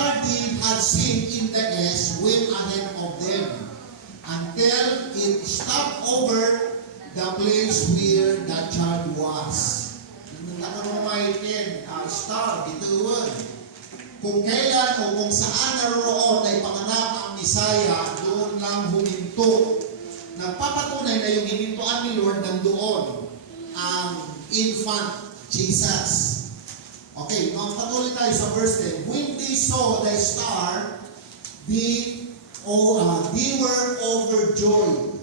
star did had seen in the east went ahead of them until it stopped over the place where the child was. Nagkakaroon may star, bituan. Kung kailan o kung saan naroon ay panganak ang Misaya, doon lang huminto. Nagpapatunay na yung hinintuan ni Lord nandoon ang infant Jesus. Okay, patuloy tayo sa verse 10. When they saw the star, they were overjoyed.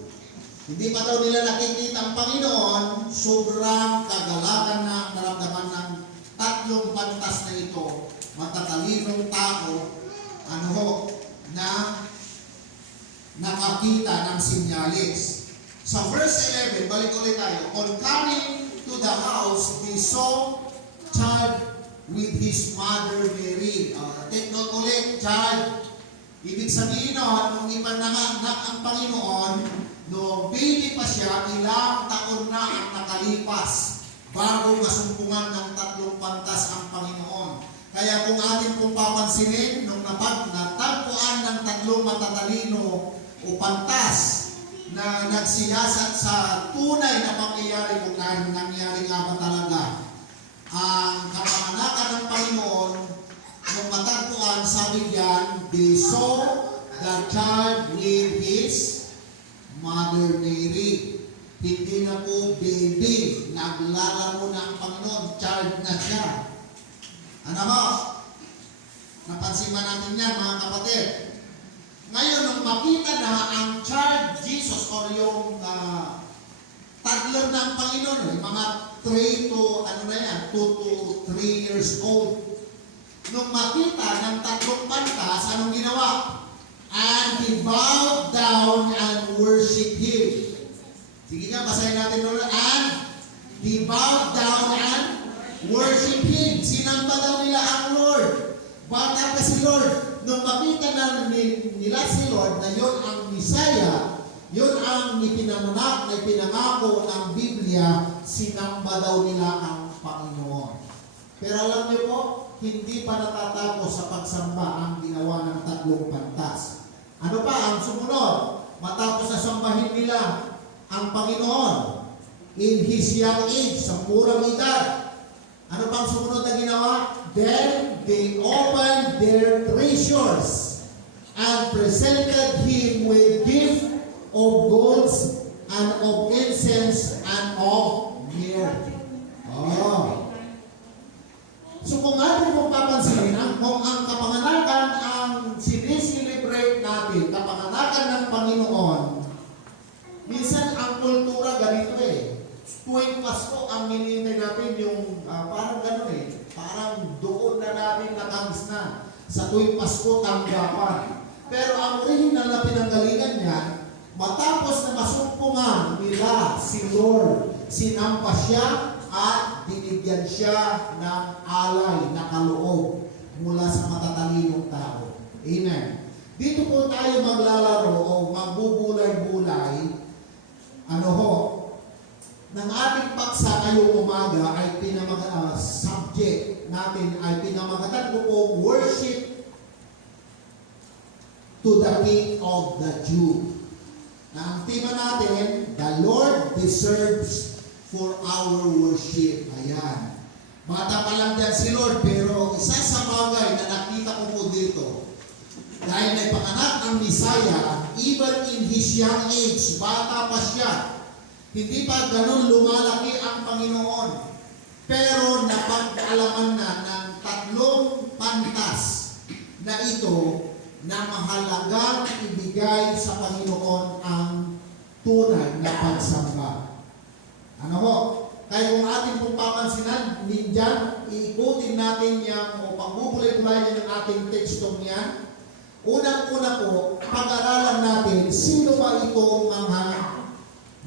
Hindi pa daw nila nakikita ang Panginoon, sobrang kagalakan na ang naramdaman ng tatlong pantas na ito, matatalinong tao, na nakakita ng sinyalis. Sa verse 11, balik ulit tayo. On coming to the house, they saw child with his mother Mary. Take note ulit, child. Ibig sabihin nung ipananganak ang Panginoon, no baby pa siya, ilang taon na ang nakalipas bago masumpungan ng tatlong pantas ang Panginoon. Kaya kung atin pong papansinin, nung natagpuan ng tatlong matatalino o pantas na nagsiyasat sa tunay na pangyayari kung nangyari nga ba talaga ang kapanganakan ng Panginoon, nung matagpuan, sabi diyan, they saw the child with his mother Mary. Hindi na po baby, naglalaro na ang Panginoon, child na siya. Ano ho? Napansin ba natin yan, mga kapatid? Ngayon, nung makita na ang child Jesus or yung toddler na ang Panginoon, mga 2 to 3 years old. Nung makita ng tatlong pantas, anong ginawa? And he bowed down and worshiped him. Sige nga, basahin natin ulit. And he bowed down and worshiped him. Sinamba daw nila ang Lord. Bata pa si Lord. Nung makita na nila si Lord na yun ang Misaya, yun ang ipinanganak na ipinangako ng Biblia, sinamba daw nila ang Panginoon. Pero alam niyo po, hindi pa natatapos sa pagsamba ang ginawa ng tatlong pantas. Ano pa ang sumunod? Matapos na sambahin nila ang Panginoon in his young age, sa murang edad. Ano pang sumunod na ginawa? Then they opened their treasures and presented him with gift of golds and of incense and of myrrh. So kung atin mong papansinin, kung ang kapanganakan ang siniselebrate natin, kapanganakan ng Panginoon, minsan ang kultura ganito tuwing Pasko ang minintay natin yung parang gano'n parang doon na natin nakagisna. Sa tuwing Pasko, tanggapan. Pero ang original na pinanggalingan niya, matapos na masumpungan nila si Lord, sinampa siya at binigyan siya ng alay na kaloob mula sa matatalinong tao. Amen. Dito po tayo maglalaro o magbubulay-bulay ng ating paksa ngayong umaga ay subject natin ay pinamagatan ko po, worship to the King of the Jew. Na ang tema natin, the Lord deserves for our worship. Ayan. Bata pa lang dyan si Lord, pero isa sa bagay na nakita ko po dito, dahil may panganak ang Misaya, even in his young age, bata pa siya, hindi pa ganun lumalaki ang Panginoon. Pero napag-alaman na ng tatlong pantas na ito na mahalagang ibigay sa Panginoon ang tunay na pagsamba. Kaya kung ating pong papansinan, dyan, iikutin natin yan o pagbubulay-bulay ng ating tekstong yan. Unang-una po, pag-aralan natin, sino ba itong mga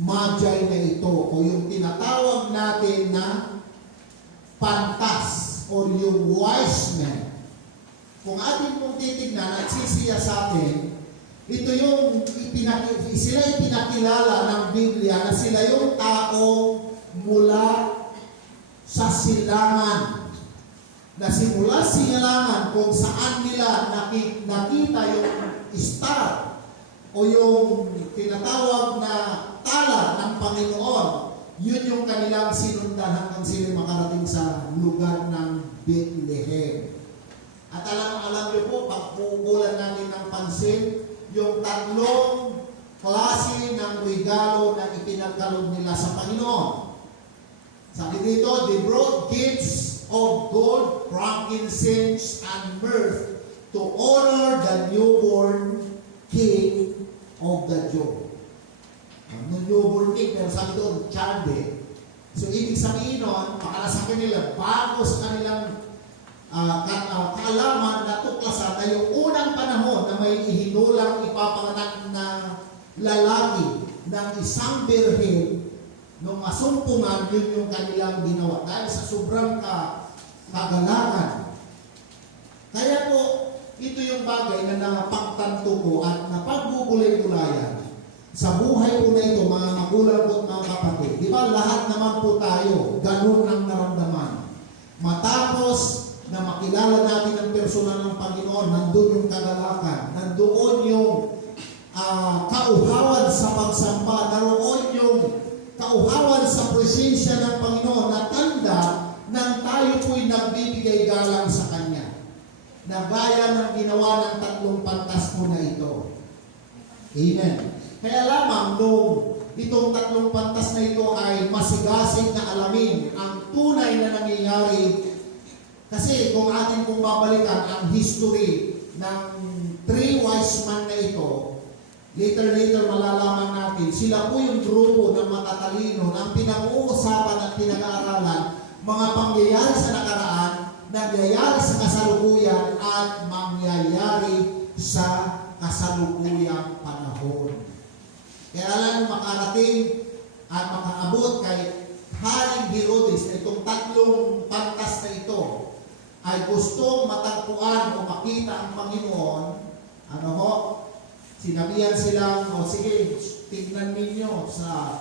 Magi na ito o yung tinatawag natin na pantas o yung wise men. Kung ating pong titignan at sisiya sa atin, ito yung sila ipinakilala ng Biblia na sila yung tao mula sa silangan. Na simula silangan kung saan nila nakita yung star o yung tinatawag na tala ng Panginoon, yun yung kanilang sinundan hanggang sila makarating sa lugar ng Bethlehem. At alam niyo po, pagpugulan natin ng pansin, yung tatlong klase ng regalo na ipinagkaloob nila sa Panginoon. Sabi dito, they brought gifts of gold, frankincense, and myrrh to honor the newborn King of the Jews. Ang newborn king, pero sabi doon, child eh. So, ibig sabihin nun, para sa kanila, bago sa kanilang kaalaman na tuklasan na yung unang panahon na may ihinulang ipapanganak na lalaki ng isang birhen, nung masumpungan, yun yung kanilang ginawa. Dahil sa sobrang kagalakan. Kaya po, ito yung bagay na napagtanto ko at napagbubulay-bulayan sa buhay po na ito, mga magulang po at mga kapatid. Di ba lahat naman po tayo, ganun ang naramdaman. Matapos na makilala natin ang personal ng Panginoon, nandun yung kagalakan, nandoon yung kauhawan sa pagsamba, naroon yung kauhawan sa presensya ng Panginoon na tanda nang tayo po'y nagbibigay galang sa Kanya. Na gaya ng ginawa ng tatlong pantas po na ito. Amen. Kaya lamang nung itong tatlong pantas na ito ay masigasig na alamin ang tunay na nangyayari. Kasi kung atin pong babalikan ang history ng three wise men na ito, later malalaman natin, sila po yung grupo ng matatalino na pinag-uusapan at pinag-aaralan mga pangyayari sa nakaraan, nangyayari sa kasalukuyan at mangyayari sa kasalukuyang panahon. Kaya lang makarating at makaabot kay Haring Herodes na itong tatlong pantas na ito ay gustong matagpuan o makita ang Panginoon, sinabihan silang, sige, tignan ninyo sa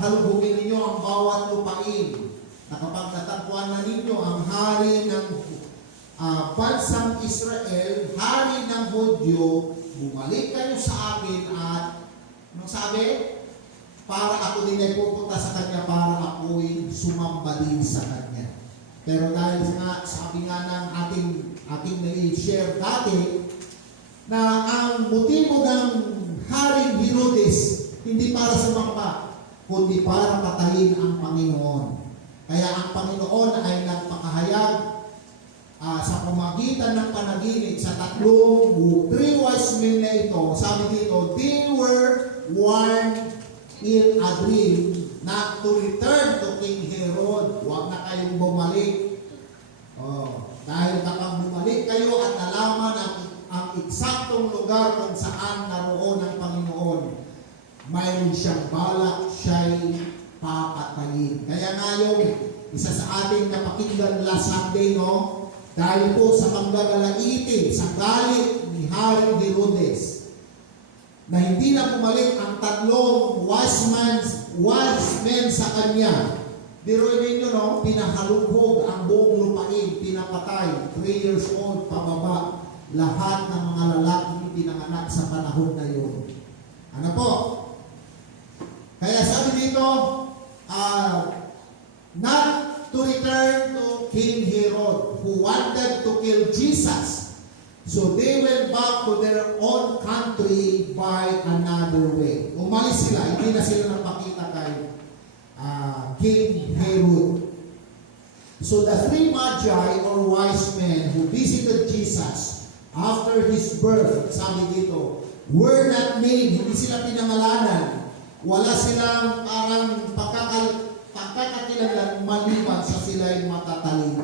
halubugin ninyo ang bawat lupain na kapag natagpuan na ninyo ang hari ng bansang Israel, hari ng Hudyo, bumalik kayo sa akin at anong sabi? Para ako din ay pupunta sa Kanya para ako'y sumamba din sa Kanya. Pero dahil nga, sabi nga ng ating na-share dati, na ang motibo ng Haring Herodes hindi para sumamba, kundi para patayin ang Panginoon. Kaya ang Panginoon ay nagpakahayag sa pamagitan ng panaginip sa three wise men na ito. Sabi dito, they were warned in a dream not to return to King Herod. Huwag na kayong bumalik. Dahil kapag bumalik kayo at nalaman ang eksaktong lugar kung saan naroon ang Panginoon, mayroon siyang balak, siya'y papatayin. Kaya nga yung isa sa ating napakinggan last Sunday, dahil po sa panggagalaitin, sa galit ni Haring Herodes, na hindi na bumalik ang tatlong wise men sa kanya. Biruin ninyo, pinahalubhog ang buong lupain, pinapatay, 3 years old, pababa, lahat ng mga lalaking pinanganak sa panahon na yun. Ano po? Kaya sabi dito, not to return to King Herod, who wanted to kill Jesus. So they went back to their own country by another way. Umalis sila, hindi na sila napakita kay King Herod. So the three magi or wise men who visited Jesus after his birth, sabi dito, were not named, hindi sila pinangalanan. Wala silang parang pagkakakilanlan maliban sa sila'y matatalino.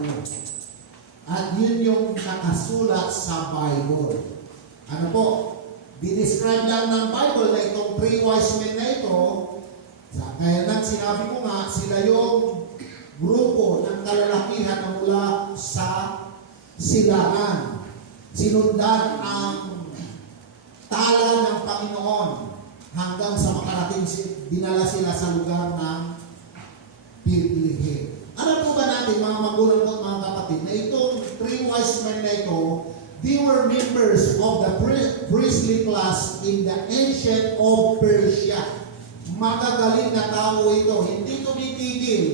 At yun yung nakasulat sa Bible. Ano po? Dinescribe lang ng Bible na itong three wise men na ito. Kaya nang sinabi ko nga, sila yung grupo ng kalalakihan na mula sa silangan. Sinundan ang tala ng Panginoon hanggang sa makarating dinala sila sa lugar ng Bethlehem. Alam po ba natin, mga magulang ko at mga kapatid, na itong three wise men na ito, they were members of the priestly class in the ancient of Persia. Magagaling na tao ito, hindi tumitigil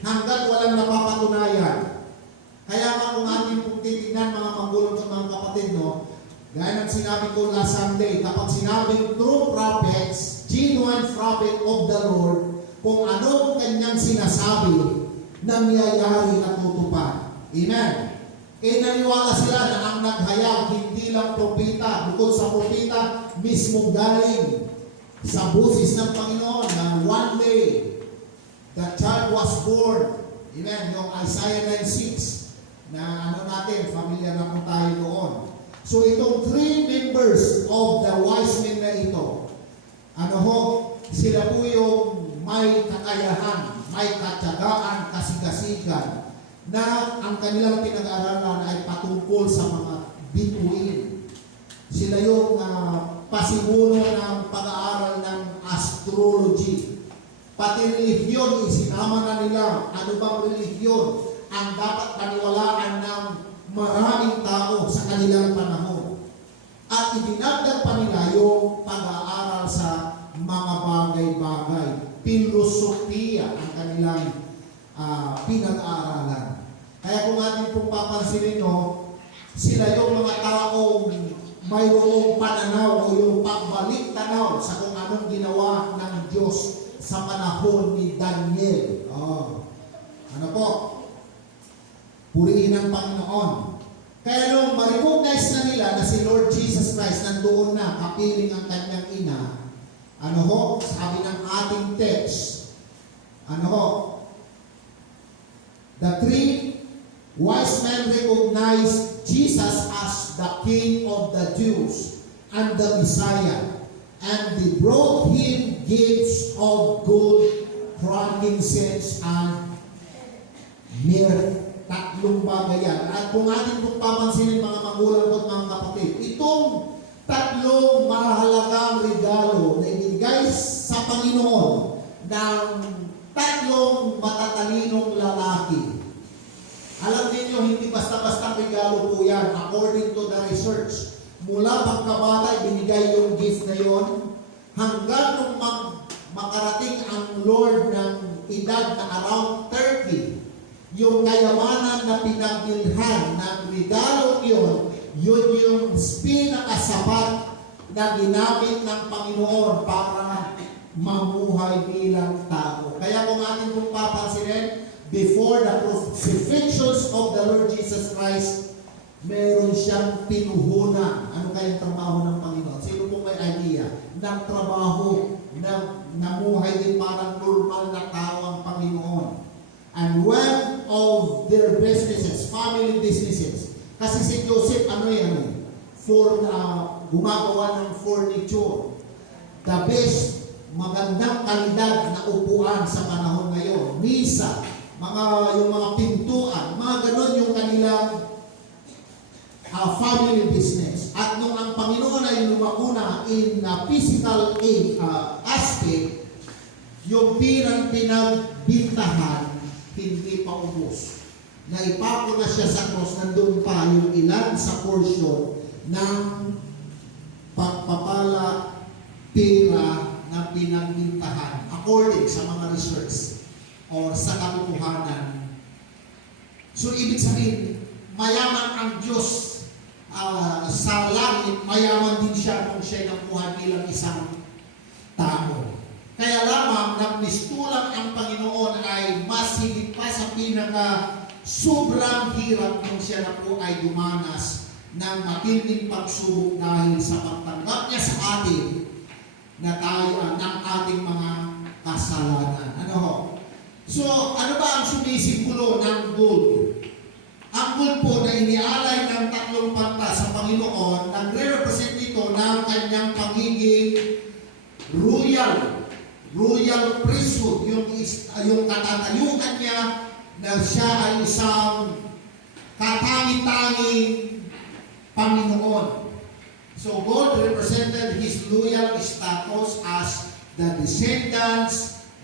hanggat walang napapatunayan. Kaya nga kung ating pong titignan mga magulang at mga kapatid, no, gaya ng sinabi ko last Sunday, kapag sinabing true prophets, genuine prophet of the Lord, kung anong kanyang sinasabi, nangyayari na tutupad. Amen. Naniwala sila na ang naghayag hindi lang propeta, bukod sa propeta, mismong galing sa busis ng Panginoon na one day, the child was born. Amen. Yung Isaiah 9:6 na ano natin, familiar na po tayo doon. So itong three members of the wise men na ito, ano ho, sila po yung may kakayahan, may katyagaan, kasigasigan, na ang kanilang pinag-aaralan ay patungkol sa mga bituin. Sila yung pasimuno ng pag-aaral ng astrology. Pati religion, isinama na nila ano bang religion ang dapat paniwalaan ng maraming tao sa kanilang panahon. At idinagdag pa nila yung pag-aaral sa mga bagay-bagay. Filosofiya ang kanilang pinag-aaralan. Kaya kung atin pong papansinin, no, sila yung mga taong mayroong pananaw o yung pagbalik tanaw sa kung anong ginawa ng Diyos sa panahon ni Daniel. Ano po? Purihin ang Panginoon. Kaya nung ma-recognize na nila na si Lord Jesus Christ nandoon na kapiling ang kanyang ina, ano ho? Sabi ng ating text, ano ho? The three wise men recognized Jesus as the King of the Jews and the Messiah, and they brought him gifts of gold, frankincense, and myrrh. Tatlong bagay yan. At kung ating pong papansinin mga magulang at mga kapatid, itong tatlong mahalagang regalo na ibigay sa Panginoon ng tatlong matatalinong lalaki. Alam niyo, hindi basta-basta regalo po yan. According to the research, mula pagkabata, ibinigay yung gift na yon hanggang nung makarating ang Lord ng edad na around 30, yung kayamanan na pinagbilhan ng regalo yun yung pinakasapat na ginamit ng Panginoon para mamuhay bilang tao. Kaya kung atin pong papansinin, before the crucifixions of the Lord Jesus Christ, meron siyang pinuhunan. Ano kayang trabaho ng Panginoon? Sino pong may idea? Nagtrabaho, namuhay din parang normal na tao ang Panginoon. And one of their businesses, family businesses, kasi si Joseph, ano yan? Gumagawa ng furniture. The best, magandang kalidad na upuan sa panahon ngayon. Misa, yung mga pintuan, mga ganon yung kanilang family business. At nung ang Panginoon ay lumauna in physical aspect, yung pirang pinagbintahan, hindi pa ubos. Naipako na siya sa cross, nandun pa yung ilan sa portion ng pagpapala pera na pinagbintahan according sa mga research or sa katotohanan. So, ibig sabihin, mayaman ang Diyos sa langit, mayaman din siya kung siya namuhay bilang isang tao. Kaya lamang, nagmistulang ang Panginoon ay mas higit pa sa sobrang hirap nung siya na po ay dumanas ng matinding pagsubok dahil sa pagtanggap niya sa atin na tayo ng ating mga kasalanan. Ano ho? So, ano ba ang sumisimbolo ng gold? Ang gold po na inialay ng tatlong panta sa Panginoon, nagre-represent ito ng kanyang pagiging royal priesthood, yung katatayuan niya na siya ay isang katangi-tanging Panginoon. So God represented His loyal status as the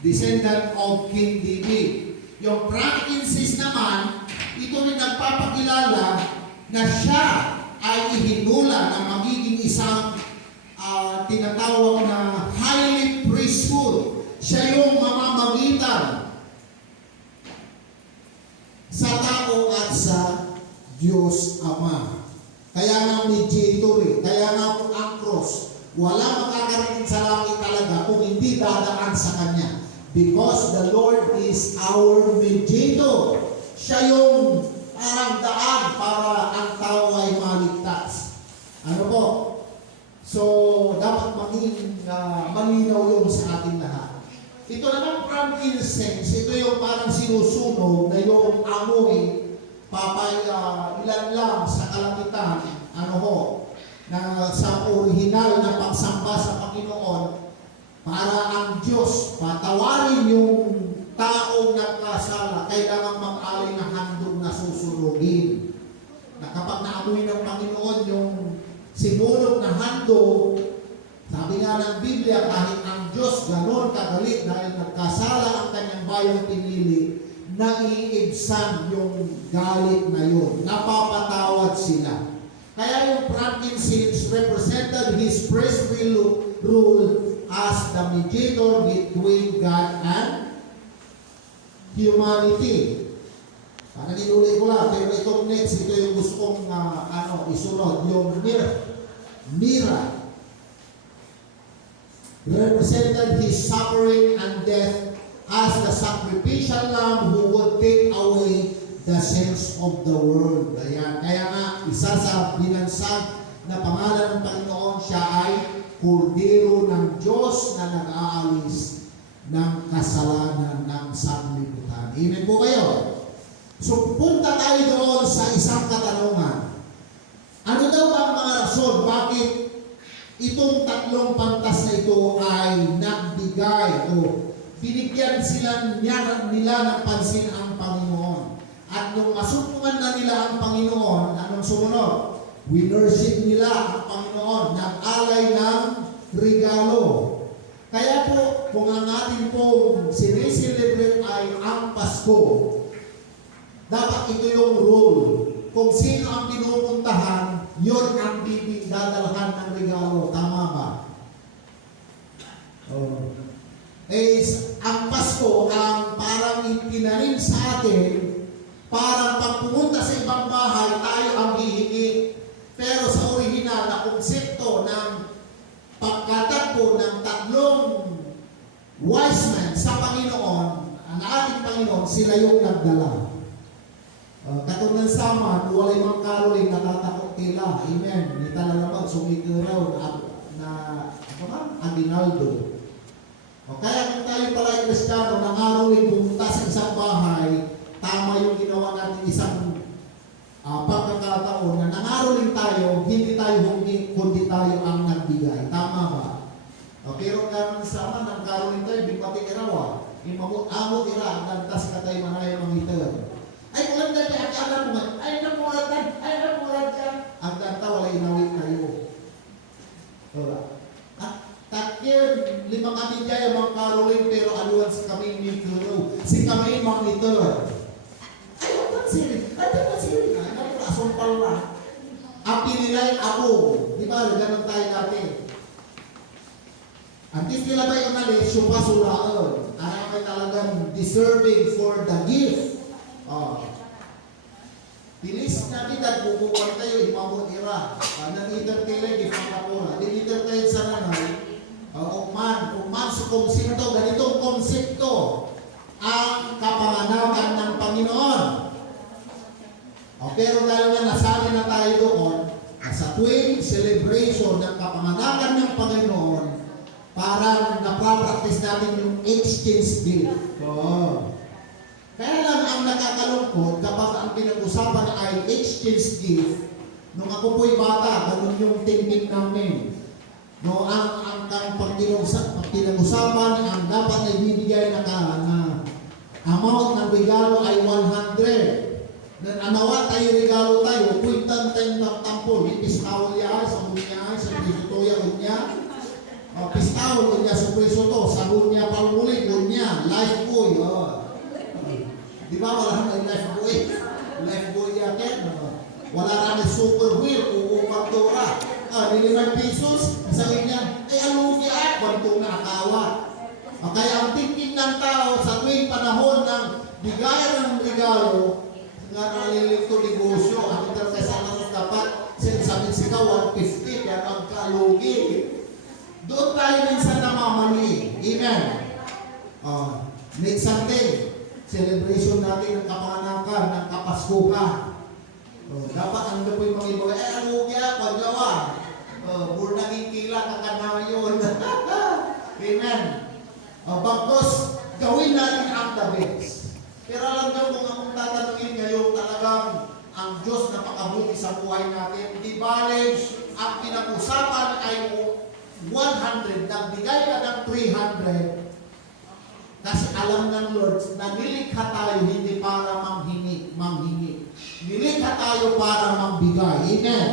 descendant of King David. Yung frankincense naman, ito rin nagpapakilala na siya ay ay ihinula na magiging isang tinatawag na highly priesthood. Siya yung mamamagitan sa tao at sa Diyos Ama. Kaya nga mediator kaya nga ang cross. Wala makakarating sa langit talaga kung hindi dadaan sa Kanya. Because the Lord is our mediator. Siya yung parang daan para ang tao ay maligtas. Ano po? So, dapat maging malinaw yun sa ating lahat. Ito naman frankincense, ito yung parang sinusunog na yung amoy, ilan lang sa kalangitan, na sa orihinal na pagsamba sa Panginoon, para ang Diyos patawarin yung taong nagkasala, kailangan mag-alay ng handog na susunugin. Na kapag naamoy ng Panginoon yung sinunog na handog, sabi nga ng Biblia, kahit ang Diyos ganon kagalit dahil nagkasala ang kanyang bayang pinili, naiibsan yung galit na yun. Napapatawad sila. Kaya yung frankincense represented his priestly rule as the mediator between God and humanity. Parang inulit ko lang, pero itong next, ito yung gusto kong isunod, yung mira. Represented his suffering and death as the sacrificial lamb who would take away the sins of the world. Kaya nga, isa sa binansag na pangalan ng Panginoon, siya ay Kordero ng Diyos na nag-aalis ng kasalanan ng sanlibutan. Amen po kayo? So, punta tayo doon sa isang katanungan. Ano daw ba ang mga rason bakit itong tatlong pantas na ito ay nagbigay o binigyan sila nila ng pansin ang Panginoon? At nung masumpungan na nila ang Panginoon, anong sumunod? Winership nila ang Panginoon, nag-alay ng regalo. Kaya po, kung ang ating pong sineselebrate ay ang Pasko, dapat ito yung rule. Kung sino ang pinupuntahan, yun ang dadalhan ng regalo. Tama ba? Ang Pasko, ang parang itinanim sa atin, parang pag pumunta sa ibang bahay, tayo ang hihingi. Pero sa original na konsepto ng pagkatagpo ng tatlong wise men sa Panginoon, ang ating Panginoon, sila yung nagdala. Katulad sa man, walay mang karoling natatakot tila. Amen. Di talaga sumikiraw na aginaldo. Kaya kung tayo pala ay Kristiyano, nangaroling pumunta sa isang bahay, tama yung ginawa natin isang pagkakataon na nangaroling tayo, hindi tayo humingi, kundi tayo ang nagbigay. Tama ba? Pero naman sa man, nangkaroling tayo, bigpati irawa. Imamot-amot ira, ang lantas ka tayo manay mangitan. Ay, kung dati akala mo nga, ay namurad ka. Ang danta, wala inawit kayo. Takir, 5 kami dyan yung mga karoling, pero aluan si kami mituro. Si kami mangitan. Ay, wala siri. Ay, nagpasong pala. Ang pinilay ako. Di ba, ganun tayo dati. Antis nila ba yung nalis, supasuraan. Ano may talagang deserving for the gift. Pilis natin at bubukan tayo, imamot ira. Nang-intertile, ipangkapura. Din-intertile sa nanay. Ukman sa konsepto, ganitong konsepto ang kapanganakan ng Panginoon. Pero dahil nga nasabi na tayo doon, sa tuwing celebration ng kapanganakan ng Panginoon, parang naprapraktis natin yung exchange gift. Kaya lang ang nakakalungkot kapag ang pinag-usapan ay exchange gift, nung ako po'y bata, ganun yung thinking namin. No, ang pinag-usapan, ang dapat na ibibigay na amount ng regalo ay 100. Nanawa tayo regalo tayo, puwitan tayo ng tampol, ipiskawal niya, sabon niya, sa pisotoya, niya. Piskawal niya, sa pisoto, sabon niya, palmuli, niya, life boy. Di ba wala nang life boy? Life boy yakin. Wala nang super wheel, uupa 25 pesos, sabi niya, alugi kwento na akawa. Kaya ang thinking ng tao sa tuwing panahon ng bigayan ng regalo, nga nalilito negosyo, ang interpretation dapat, sinasabi sigaw, 150, kaya magkalugi. Doon tayo minsan namamali. Amen. Next Sunday, celebration natin ng kapanganakan, ng kapaskuhan. Dapat ang po yung mga iba, alugi paggawa. Naging kila kakanayon. Amen. Bagkos, gawin natin ang the best. Pero alam nyo kung akong tatanungin ngayon, talagang ang Diyos napakabuti sa buhay natin. Di bale, ang pinag-usapan ay 100, nagbigay ka ng 300, kasi alam ng Lord, na nilikha tayo hindi para manghingi. Nilikha tayo para magbigay. Amen.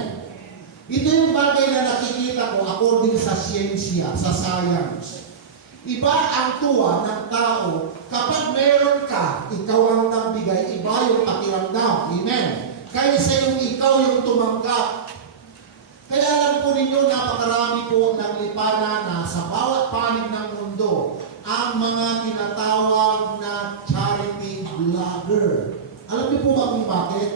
Ito yung bagay na nakikita ko according sa siyensya, sa science. Iba ang tuwa ng tao. Kapag meron ka, ikaw ang nagbigay, iba yung pakiramdam. Amen. Kaysa yung ikaw yung tumanggap. Kaya alam po ninyo, napakarami po ang naglipana na sa bawat panig ng mundo, ang mga tinatawag na charity vlogger. Alam niyo po ba kung bakit?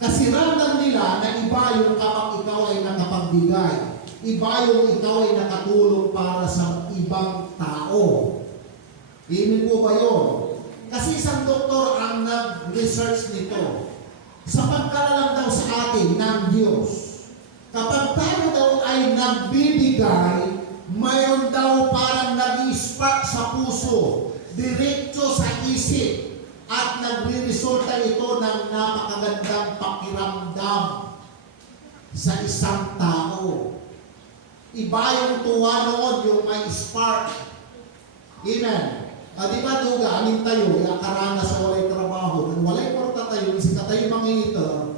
Kasi ramdam nila na iba yung kapag ikaw ay nakapagbigay. Iba yung ikaw ay nakatulong para sa ibang tao. Ibig po ba yun? Kasi isang doktor ang nag-research nito. Sa pagkalalang daw sa atin ng Diyos, kapag tayo daw ay nagbibigay, mayroon daw parang nag-i-spark sa puso, diretso sa isip, at nagre-resulta ito ng napakagandang pakiramdam sa isang tao. Iba yung tuwa noon, yung may spark. Amen. Di ba duga, amin tayo, karana sa walay trabaho, nung walay porta tayo, kasi tayo mangita,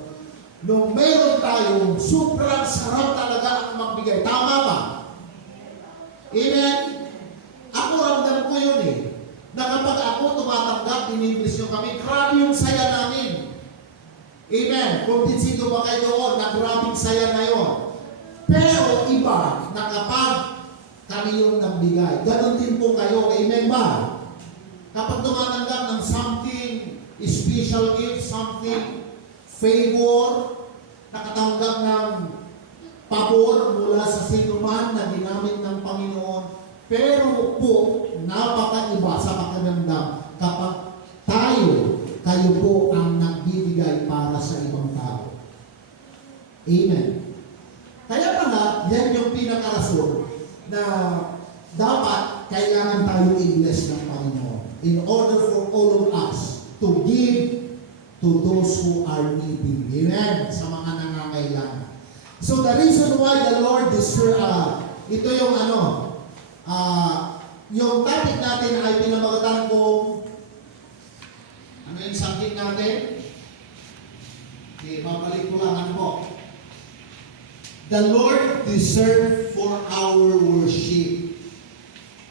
nung meron tayo, sobrang sarap talaga ang magbigay. Tama ba? Amen. Ako ramdam ko yun na kapag ako tumatanggap, in-English nyo kami, grabe yung saya namin. Amen. Kumbinsido ba kayo doon na grabing saya na yun? Pero iba, na kapag kami yung nagbigay, ganun din po kayo. Amen ba? Kapag tumatanggap ng something, special gift, something, favor, nakatanggap ng pabor mula sa sinuman na ginamit ng Panginoon, pero po, napakaiba sa pakiramdam kapag kayo po ang nagbibigay para sa ibang tao. Amen. Kaya pala, yan yung pinakarason na dapat kailangan tayo i-bless ng Panginoon in order for all of us to give to those who are needy. Amen. Sa mga nangangailangan. So the reason why the Lord ito yung yung topic natin ay pinamagatan ko, ano yung subject natin? Babalik ko lang po. The Lord deserves for our worship.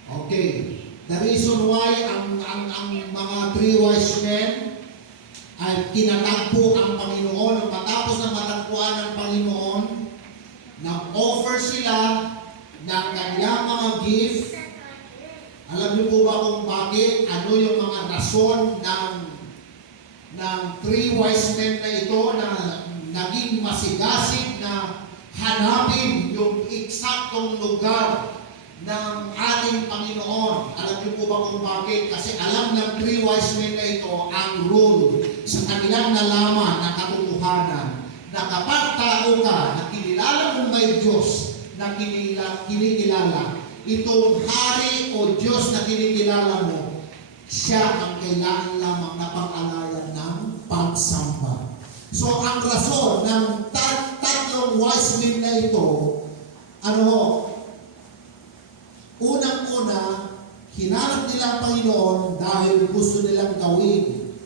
Okay. The reason why ang mga three wise men ay kinatagpo ang Panginoon, matapos na matagpuan ng Panginoon, nag-offer sila ng kanyang mga gift. Alam niyo po ba kung bakit? Ano yung mga rason ng three wise men na ito na naging masigasig na hanapin yung eksaktong lugar ng ating Panginoon? Alam niyo po ba kung bakit? Kasi alam ng three wise men na ito ang rule sa kanilang nalaman na katotohanan na kapag tao ka na kinilala mong may Diyos na kinikilala, itong hari o Diyos na kinikilala mo, siya ang kailangan lamang na pag-alayan ng pagsamba. So ang rason ng tatlong wise men na ito, unang-una, hinanap nila ang Panginoon dahil gusto nilang gawin.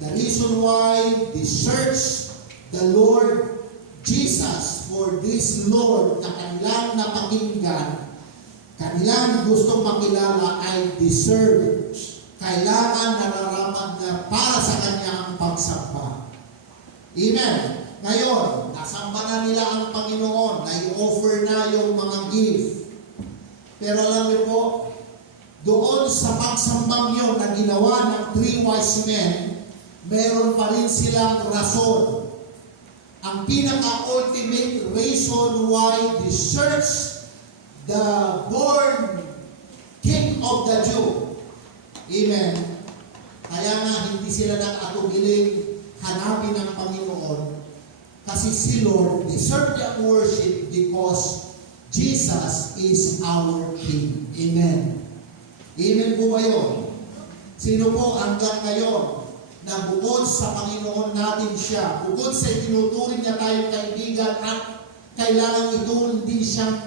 The reason why they search the Lord Jesus for this Lord na kanilang napakinggan, kanilang gustong makilala ay deserve. Kailangan nararapat na para sa kanya ang pagsamba. Amen. Ngayon, nasamba na nila ang Panginoon, na Pero alam niyo po, doon sa pagsambang yun na ginawa ng three wise men, meron pa rin silang rason. Ang pinaka-ultimate reason why they search the born King of the Jew. Amen. Kaya nga hindi sila nag-atubiling hanapin ng Panginoon. Kasi si Lord deserve their worship because Jesus is our King. Amen. Amen po ba yun? Sino po hanggang ngayon na bukod sa Panginoon natin siya, bukod sa itinuturing niya tayong kaibigan at kailangan ituring din siyang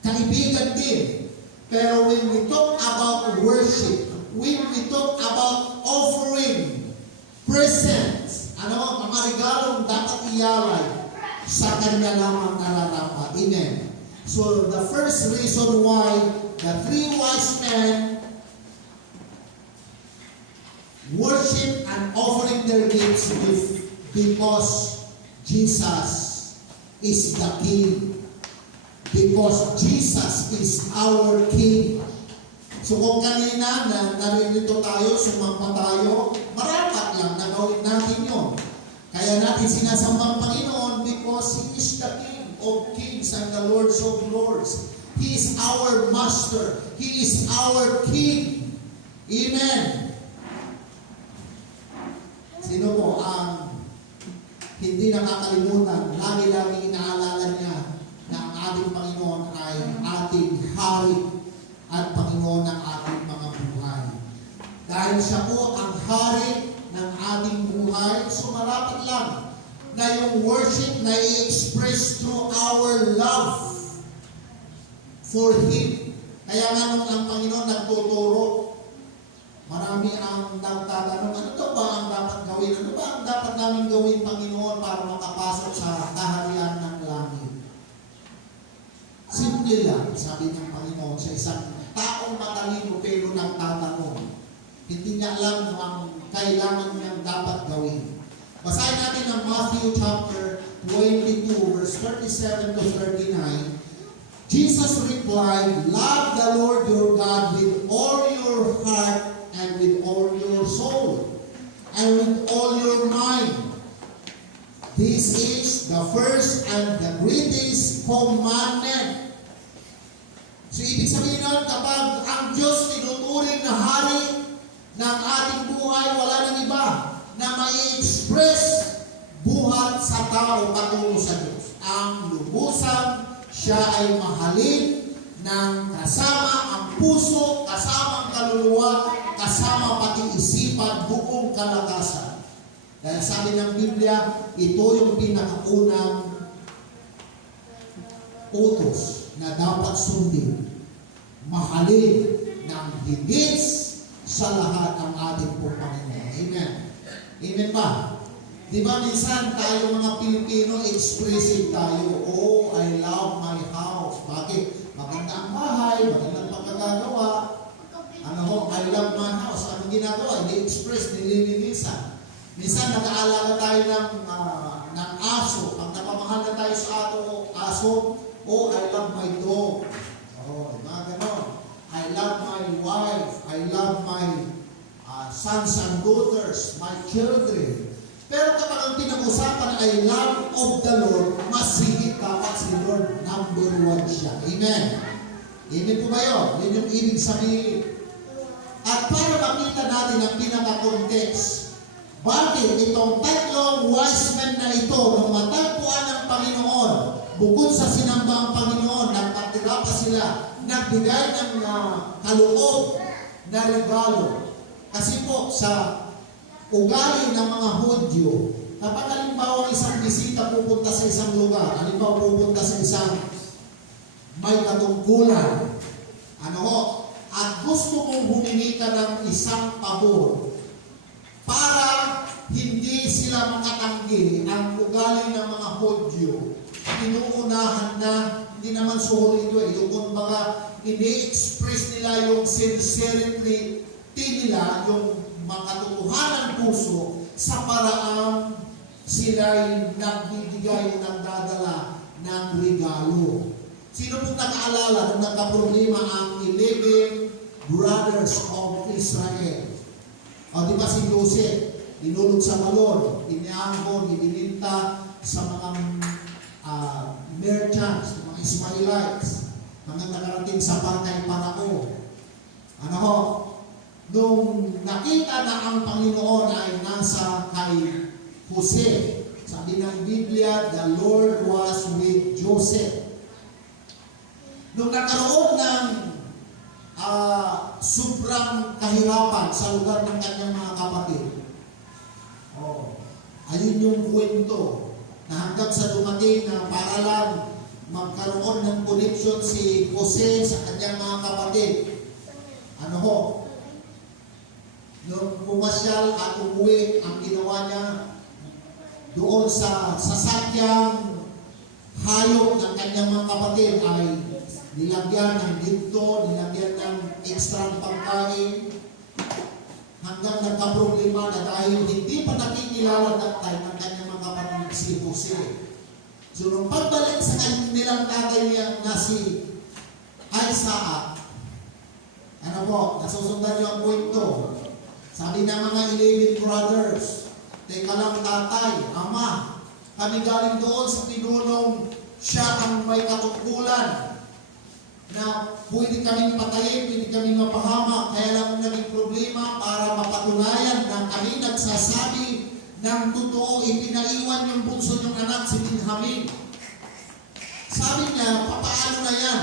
kaibigan din. Pero when we talk about worship, when we talk about offering presents, mga regalong dapat iyalay, sa kanya lamang nararapat. Amen. So the first reason why the three wise men worship and offering their gifts because Jesus is the King. Because Jesus is our King. So kung kanina na naririto tayo, sumampa tayo, marapat lang na gawin natin yun. Kaya natin sinasambang Panginoon because He is the King of Kings and the Lords of Lords. He is our Master. He is our King. Amen. Sino po ang hindi nakakalimutan, lagi-lagi inaalala niya na ang ating Panginoon ay ating Hari at Panginoon ng ating mga buhay. Dahil siya po ang Hari ng ating buhay, so marapat lang na yung worship na i-express through our love for Him. Kaya nga nung ang Panginoon nagtuturo, marami ang nagtatanong, ano daw ba ang dapat gawin? Ano ba ang dapat namin gawin, Panginoon, para makapasok sa kaharian ng langit? Simple lang, sabi ng Panginoon sa isang taong matalino pero nagtatanong. Hindi niya alam ang kailangan niyang dapat gawin. Basahin natin ang Matthew chapter 22, verse 37 to 39. Jesus replied, "Love the Lord your God with all your heart and with all your soul, and with all your mind. This is the first and the greatest commandment." So, ibig sabihin nun, kapag ang Diyos tinuturing na hari ng ating buhay, wala nang iba na mai-express buhat sa tao patungo sa Diyos. Ang lubusan, siya ay mahalin ng kasama ang puso, kasama ang kaluluwa, kasama pati isipan, buong kalakasan. Dahil sabi ng Biblia, ito yung pinakaunang utos na dapat sundin. Mahalin ng higit sa lahat ang ating pong Panginoon. Amen. Amen ba? Di ba minsan tayo mga Pilipino, expressive tayo. Oh, I love my house. Bakit? Maganda ang bahay, magandang pagkagagawa. I love my house. Anong ginagawa? Ni-express, nililinisan. Minsan nag-aalaga tayo ng aso. Pag napamahal na tayo sa aso, oh, I love my dog. Oh, mga ganon. I love my wife. I love my sons and daughters, my children. Pero kapag ang pinag-usapan ay love of the Lord, mas higit dapat si Lord number one siya. Amen. Amen po ba yun? Yun yung ibig sabihin. At para makita natin ang pinaka-context, bakit itong tatlong wise men na ito, nung matagpuan ng Panginoon, bukod sa sinambang Panginoon, nagpatira pa sila, nagbigay ng kaloob na regalo. Kasi po, sa ugali ng mga Hudyo, kapag halimbawa isang bisita pupunta sa isang lugar, halimbawa pupunta sa isang may katungkulan, at gusto mong humingi ka ng isang pabor para hindi sila makatanggi ang ugali ng mga Hudyo, inuunahan na, hindi naman suhuli ito yung kumbaga, ini-express nila yung sincerity nila, yung makatotohanan puso sa paraang sila'y nagbibigay o nagdadala ng regalo. Sino pong nakaalala nung nagka-problema ang 11 brothers of Israel? O di ba si Joseph, dinulog sa balon, iniambon, ibininta sa mga merchants, mga Ismailites, hanggang nakarating sa bangkay Parao. Ano ho? Nung nakita na ang Panginoon ay nasa kay Jose, sabi ng Biblia, the Lord was with Joseph. Nung nagkaroon ng sobrang kahirapan sa lugar ng kanyang mga kapatid, ayun yung kwento na hanggang sa dumating na para lang magkaroon ng connection si Jose sa kanyang mga kapatid. Ano ho? Nung pumasyal at umuwi, ang ginawa niya doon sa sasakyang hayop ng kanyang mga kapatid ay nilagyan ng ginto, nilagyan ng extra pagkain, hanggang nagka-problema na dahil hindi pa nakikilala that time ng kanyang mga kapatid si Jose. So nung pagbalik sa kanilang tatay niya na si Isaac, ano po, nasusundan niyo ang kwento. Sabi ng mga 11 brothers, teka lang tatay, ama, kami galing doon sa pinunong siya ang may katungkulan na pwede kaming patayin, pwede kaming mapahamak, kaya lang naging problema para mapatunayan na kami nagsasabi ng totoo, ipinaiwan yung bunso ng anak si Benjamin. Sabi niya, papaano na yan?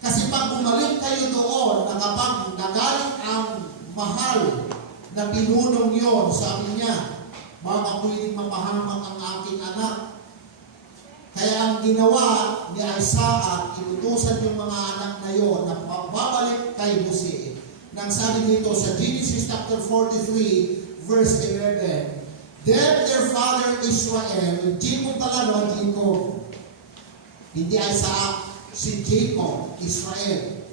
Kasi pag bumalik kayo doon, na kapag nagaling ang mahal na pinunong yon, sabi niya, baka pwedeng mapahamak ang aking anak. Kaya ang ginawa ni Isaac, inutusan yung mga anak na yon na pagbabalik kay Jose. Nang sabi dito sa Genesis chapter 43, verse 11, then their father Israel, Jacob pala no, Jacob. Hindi Isaac, si Jacob, Israel,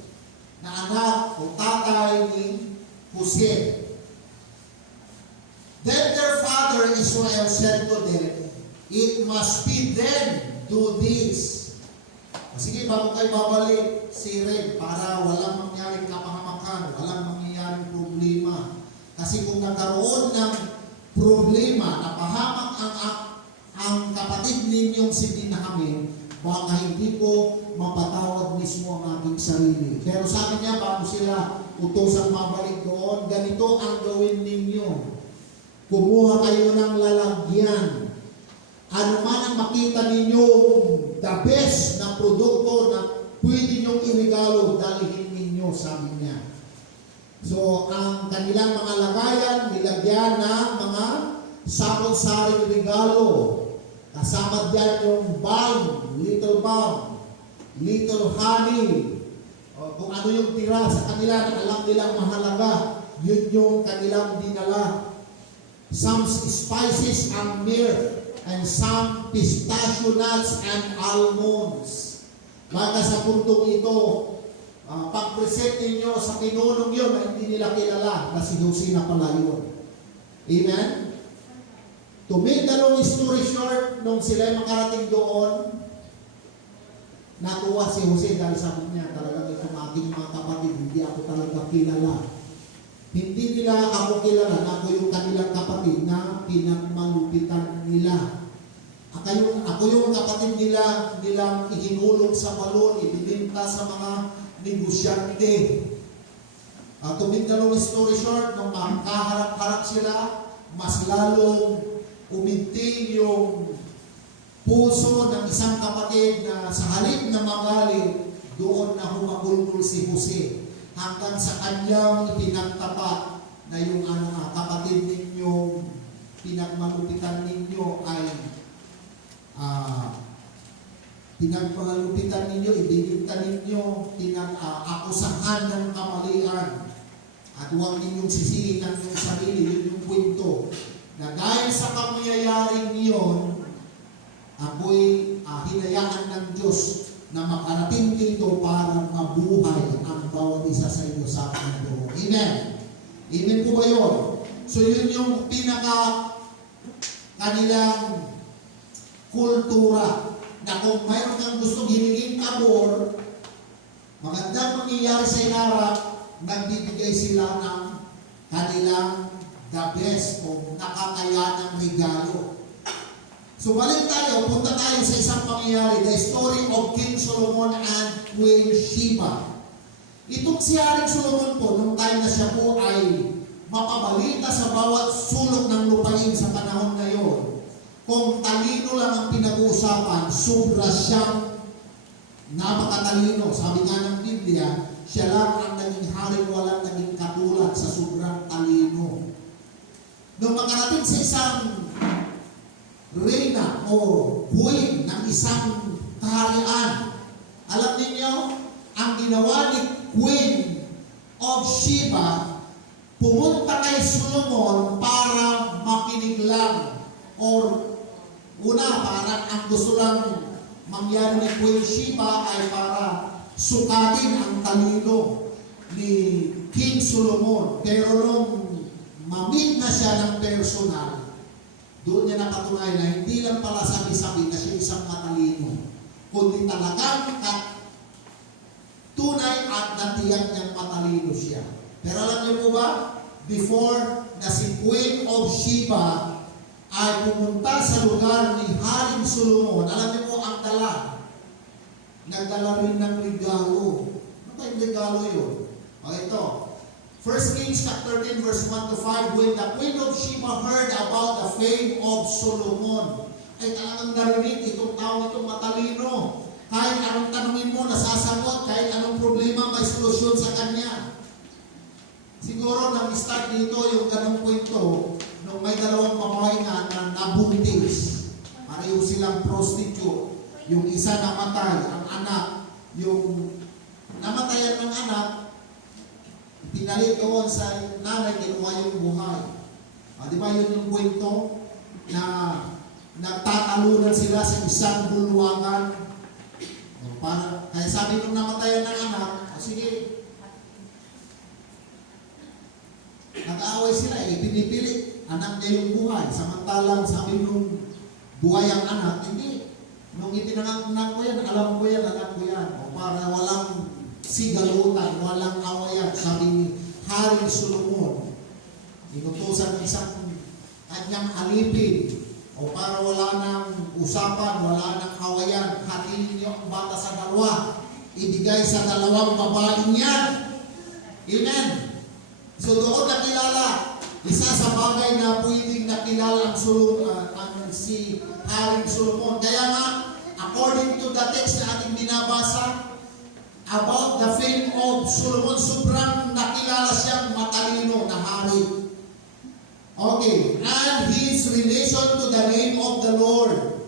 na anak o tatay ni Jose. Then their father Israel said to them, it must be then do this. Sige, bago kayo babalik, si Red, para walang mangyaring kapahamakan, walang mangyaring problema. Kasi kung nagkaroon ng problema, napahamak ang kapatid ninyong si Benjamin, baka hindi po mapatawad mismo ang ating sarili. Pero sabi niya, bago sila utosang mabalik doon, ganito ang gawin ninyo. Kumuha kayo ng lalagyan. Ano man ang makita ninyo, the best na produkto na pwede nyong irigalo, dalihin ninyo, sabi niya. So, ang kanilang mga lagayan, nilagyan ng mga sakot-saring regalo. Kasama dyan yung balm, little honey. O, kung ano yung tira sa kanila na alam nilang mahalaga, yun yung kanilang dinala. Some spices and myrrh, and some pistachio nuts and almonds. Baka sa puntong ito, pag-present ninyo sa pinunong yun na hindi nila kilala na si Jose na pala yun. Amen? To make the long story short, nung sila makarating doon, natuwa si Jose dahil sabi niya, talagang itong aking mga kapatid, hindi ako talaga kilala. Hindi nila ako kilala na ako yung kanilang kapatid na pinagmalupitan nila. Ako yung kapatid nila, nilang ihinulog sa balon, ibinenta sa mga negosyante. To make the long story short, nung makaharap-harap sila, mas lalong uminting yung puso ng isang kapatid na sa halip na magalit, doon na humagulgul si Jose. Hanggang sa kanyang ipinagtapat na yung kapatid ninyo, pinagmalupitan ninyo ay pinagmalupitan ninyo, ibinigta ninyo, pinag-akusahan ng kamalian. At huwag ninyong sisihin ng inyong sarili, yun yung kwento. Na dahil sa pangyayaring iyon, ako'y hinayaan ng Diyos na makarating dito para mabuhay ang bawat isa sa inyo sa mundo. Amen. Amen po ba yun? So yun yung pinaka kanilang kultura na kung mayroon kang gustong hiningin pabor, magandang mangyayari sa inarap, nagbibigay sila ng kanilang the best o nakakayanang regalo. So balik tayo, punta tayo sa isang pangyayari, the story of King Solomon and Queen Sheba. Itong si Haring Solomon po, nung time na siya po ay mapabalita sa bawat sulok ng lupain sa panahon na yon, kung talino lang ang pinag-uusapan, sobra siyang napakatalino. Sabi nga ng Biblia, siya lang ang naging hari, walang naging katulad sa sobrang talino. Nung makarating sa isang reyna o buwing ng isang kaharian, alam ninyo, ang ginawa ni Queen of Sheba, pumunta kay Solomon para makinig lang. Or una, parang ang gusto lang mangyari ni Queen Sheba ay para sukatin ang talino ni King Solomon. Pero nung ma-meet na siya ng personal, doon niya nakatunayan na hindi lang pala sabi-sabi na siya isang matalino, kundi talagang tunay at natiyak niyang matalino siya. Pero alam niyo po ba, before na si Queen of Sheba ay pumunta sa lugar ni Haring Solomon, alam niyo po ang dala. Nagdala rin ng regalo. Ano tayong regalo yun? O ito, 1 Kings chapter 13 verse 1 to 5, when the Queen of Sheba heard about the fame of Solomon, ay talagang narinig itong tao itong matalino. Kahit anong tanungin mo, nasasagot. Kahit anong problema, may solusyon sa kanya. Siguro nag-start dito yung ganong kwento nung may dalawang babae na nabuntis. Pareho silang prostitute. Yung isa namatay, ang anak. Yung namatayan ng anak, pinalit doon sa nanay, kinuha yung buhay. Di ba yun yung kwento na nagtatalunan sila sa isang bulwagan? Kaya sabi nung namatayan ng anak, sige, nag-aaway sila, pinipilit anak niya yung buhay. Samantalang sabi nung buhay ang anak, hindi. Nung itinanganak ko yan, alam ko yan, anak ko yan. O para walang sigalutan, walang awayan. Sabi ni Haring Solomon, inutusan ng isang kanyang alipin. O para wala nang usapan, wala nang awayan, hatiin niyo ang bata sa dalawa. Ibigay sa dalawang babaeng yan. Amen. So doon nakilala, isa sa bagay na pwedeng nakilala ang si Haring Solomon. Kaya nga, according to the text na ating binabasa, about the fame of Solomon, sobrang nakilala siyang matalino na hari. Okay, and his relation to the name of the Lord.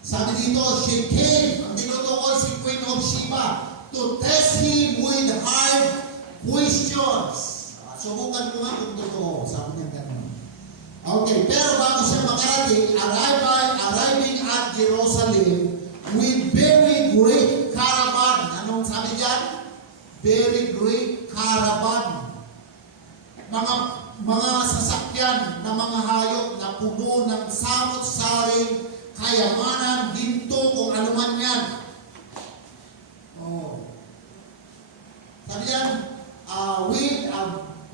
Sabi dito, she came, ang tinutukoy si Queen of Sheba, to test him with hard questions. Subukan mo nga kung totoo. Sabi niya ganun. Okay, pero bago siya makarating, arriving at Jerusalem with very great caravan. Anong sabi diyan? Very great caravan. Mga sasakyan na mga hayop na puno ng samot-saring kayamanan, ginto, kung ano man yan. Oh. Sabi yan, with a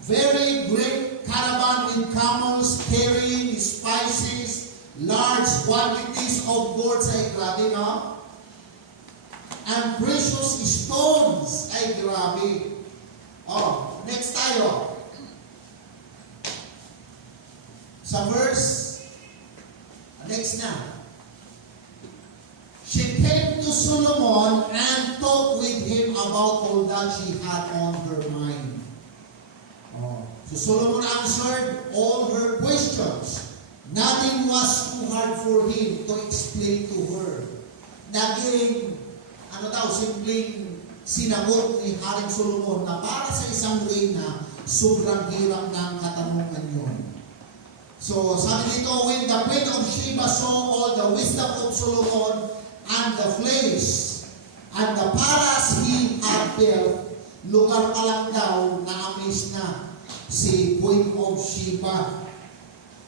very great caravan with camels carrying spices, large quantities of gold, ay grabe, no? And precious stones, ay grabe. Oh, next tayo. Sa verse, next na. She came to Solomon and talked with him about all that she had on her mind. Oh. So Solomon answered all her questions. Nothing was too hard for him to explain to her. Naging, simpleng sinagot ni Haring Solomon na para sa isang reyna, sobrang hirap ng katanungan yun. So, sabi dito, when the Queen of Sheba saw all the wisdom of Solomon and the place and the palace he had built, lugar pa lang daw na-amaze na si Queen of Sheba.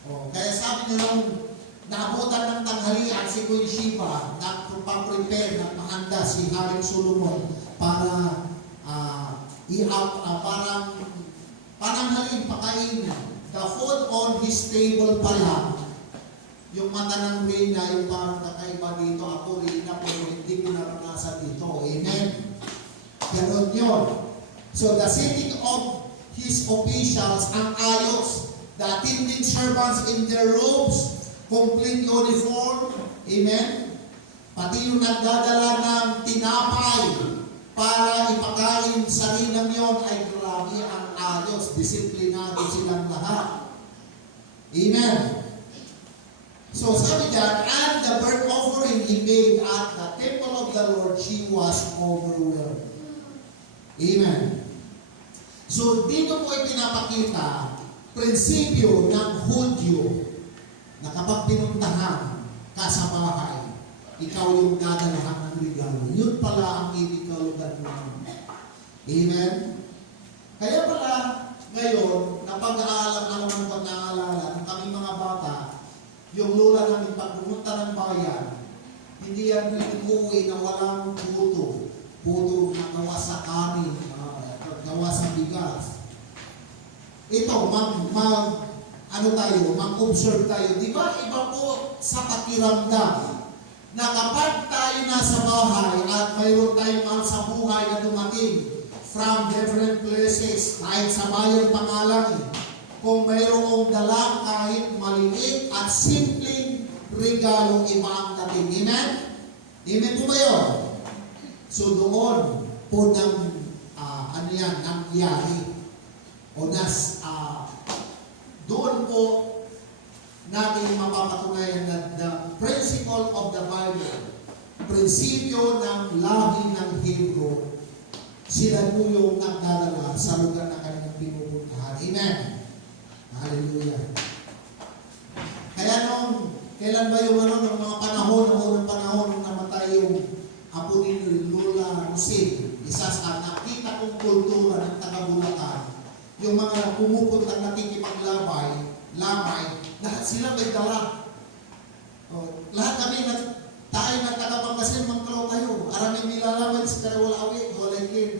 Kaya sabi niya nung naabutan ng tanghalian si Queen Sheba, magpa-prepare, nagpahanda si Haring Solomon para parang pananghalin, pakain. The food on his table pala, yung mata ng reyna, yung parang kakaiba dito, ako reyna, pero hindi ko naranasan dito. Amen? Ganon yun. So the sitting of his officials, ang ayos, the attending servants in their robes, complete uniform, amen? Pati yung nagdadala ng tinapay para ipakain sa rinang yon ay grabe ang ayos, disiplinado silang lahat. Amen? So sabi dyan, and the burnt offering he made at the temple of the Lord, she was overwhelmed. Amen? So dito po ay pinapakita, prinsipyo ng Hudyo na kapag pinuntahan ka sa bahay, ikaw yung dadalahan ng regalo. Yun pala ang ibigalogan mo. Amen? Kaya pala, ngayon, napag-aalam ng pag-aalala ng kaming mga bata, yung lola namin pag pumunta ng bayan, hindi yan uuwi na walang puto. Puto na gawa sa kanin, gawa sa bigas. Ito, mag-observe tayo. Di ba iba po sa pakiramdam na kapag tayo nasa bahay at mayroon tayong mahal sa buhay na dumating from different places, kahit sa bayan pangalan, kung mayroong dalang kahit maliit at simpleng regalo, iba ang dating. Amen? Amen po ba yun? So doon po ng nangyari. O doon po natin mapapatunayan na the principle of the Bible, prinsipyo ng lahi ng Hebrew, sila po yung nagdadala sa lugar na kanilang pinupuntahan. Amen? Hallelujah. Kaya kailan ba yung ng mga panahon, ng unang panahon, nung namatay yung apo ni Lola Rosel, isa sa nakita kong kultura ng taga-Bulacan, yung mga pumupunta nakikipaglabay, lahat sila may dala. Lahat kami tayo ng taga-Pangasinan, magkalaw tayo. Araming nilalawin sa Karawalawi, Walakin.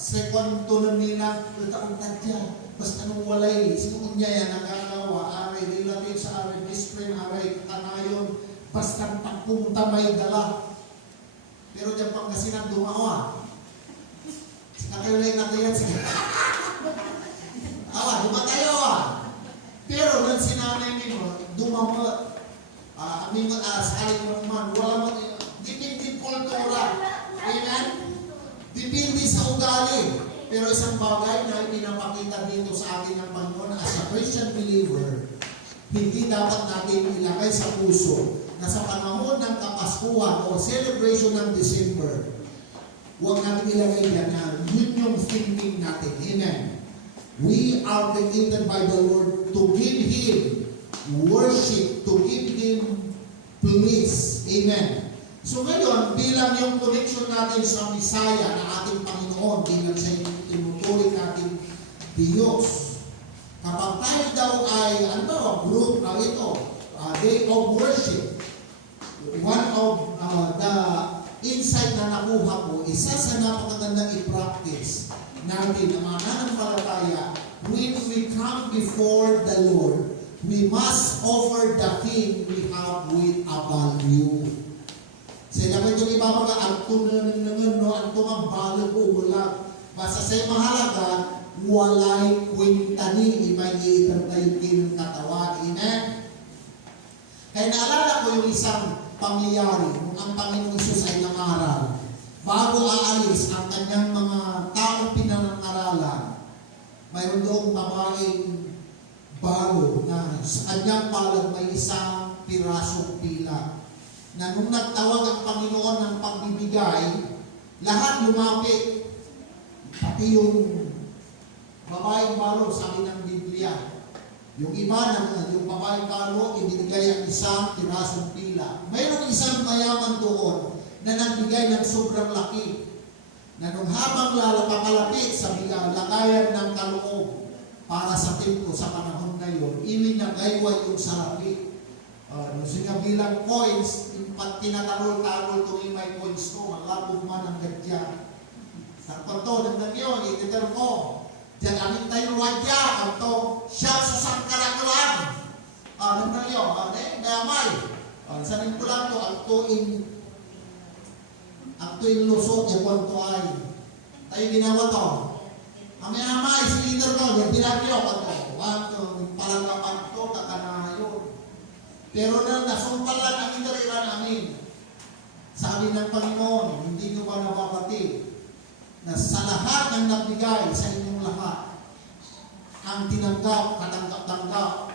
Second to na nila, taong tadya. Basta nung walay, sinuun niya yan, nagkakawa, aray, relative sa aray, best friend, aray, kanayon, basta pagpunta may dala. Pero dyan Pangasinan, dumawa. Nakaiulay natin yan siya. Dumatayo Pero nang sinanay nimo, dumamot. Sa aling mo naman, wala mo, dipindi kultura. Amen? Dipindi sa ugali. Pero isang bagay na pinapakita dito sa atin ng Panginoon as a Christian believer, hindi dapat natin ilagay sa puso na sa panahon ng Kapaskuhan o celebration ng December, huwag natin ilagay yan na yun yung thinking natin. Amen. We are created by the Lord to give Him worship, to give Him praise. Amen. So ngayon, bilang yung connection natin sa Misaya na ating Panginoon, bilang sa tinuturing natin Diyos, kapag tayo daw ay, group na ito, day of worship, one of the insight na nakuha ko, isa sa napakagandang i-practice natin ang mga nananampalataya, when we come before the Lord, we must offer the King we have with a value. Sila ba itong ibabaga, ang tunanan no, ang tumambalag o wala. Basta sa'yo mahalaga, walay kwintani, iba-iitan tayo din ng katawan. Amen? Kaya naalala ko yung isang pangyayari, ang Panginoong Isus ay nangaral. Bago aalis ang kanyang mga taong pinanangaralan, mayroon doong babaeng bago na sa kanyang palad may isang pirasong pila. Na nung nagtawag ang Panginoon ng pagbibigay, lahat lumapit. Pati yung babaeng balo, sabi ng Biblia. Yung iba, yung babaeng balo, ibinigay ang isang pirasong pila. Mayroong isang mayaman doon na nagbigay ng sobrang laki. Na nung habang papalapit sa lagayan ng kaloob para sa templo sa panahon na yun, iminagaywa yung salapi. Nung nga bilang coins, pag tinatarol-tarol itong may coins ko, malabog man ang gadya. Sakto to, nandang yun, ititar ko. Diyan amin tayo wadya, kanto, siya sa sangkarakulan. Nandang yun, mayamay. Sanin ko lang to, ang tuin lusot, yung kwanto ay. Tayo ginawa to. Ang mayamay, si leader ko, yung binagyo, kanto. Palangkapan to, kakanahan yun. Pero na nasumpal lang ang indariran namin. Sabi ng Panginoon, hindi nyo ba nababati na sa lahat ng nagbigay sa inyong lahat, ang tinanggap, katanggap-tanggap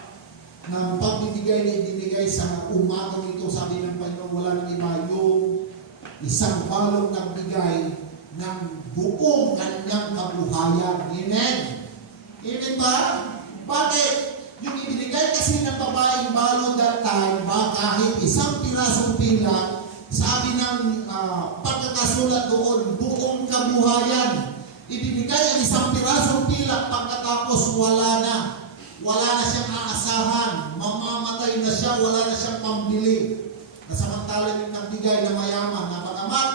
ng pagbibigay na ibinigay sa umagang ito, sabi ng Panginoon, wala nang iba yung isang balong nagbigay ng buong kanyang kabuhayan. Amen? Amen ba? Bakit? Yung ibinigay kasi ng babaeng balon that time, kahit isang pirasong pila, sabi ng pagkakasulat doon, buong kabuhayan. Ibinigay ang isang pirasong pila, pagkatapos wala na. Wala na siyang aasahan. Mamamatay na siya, wala na siyang pambili. Nasamantala yung nagbigay na mayaman, na pagamat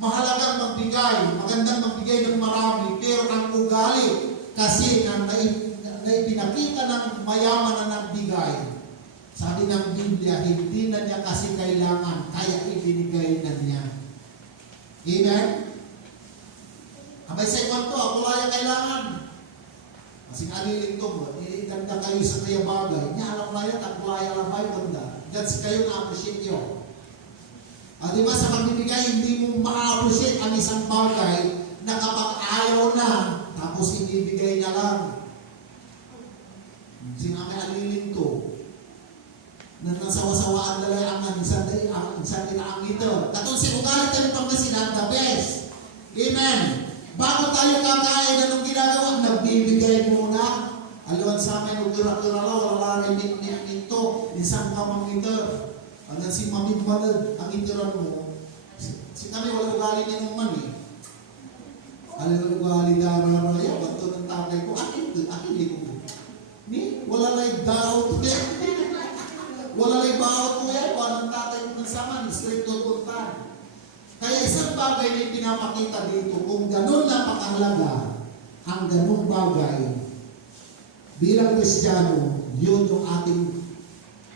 mahalagang magbigay, magandang magbigay ng marami, pero ang ugali kasi na ipinakita ng mayaman na nagbigay. Sabi ng Biblia, hindi na niya kasi kailangan, kaya ibinigay na niya. Amen? Abay sa iwan ko, ako laya kailangan. Kasi aliling ko mo, ganda kayo sa kaya bagay. Niya alam laya, ako laya lamay, ganda. That's kayo na-appreciate nyo. Diba sa pagbibigay, hindi mo ma-appreciate ang isang bagay na kapag ayaw na, tapos ibibigay na lang. Sinabi alilin ko na nasawa-sawaan na lang ang isang ang ito. Katong si ugalit kami Pangasinan, the best. Amen. Bago tayo kakain na nung ginagawa, nagbibigay muna. Aluan sa amin, ugura-ura lang, wala rin ito, isang kamang ito. Hanggang si Mamid Manad, ang itiran mo, si kami wala ugali ni naman eh. Alam ugali dararaya, bato ng tatay ko, akin ko. Ni, wala na yung daot ko yan. Wala na yung baot ko yan. Wala ng tatay ko ng saman. Straight to puntan. Kaya isang bagay na pinapakita dito, kung ganun napakahalaga, ang ganung bagay, bilang Kristiyano, yun yung ating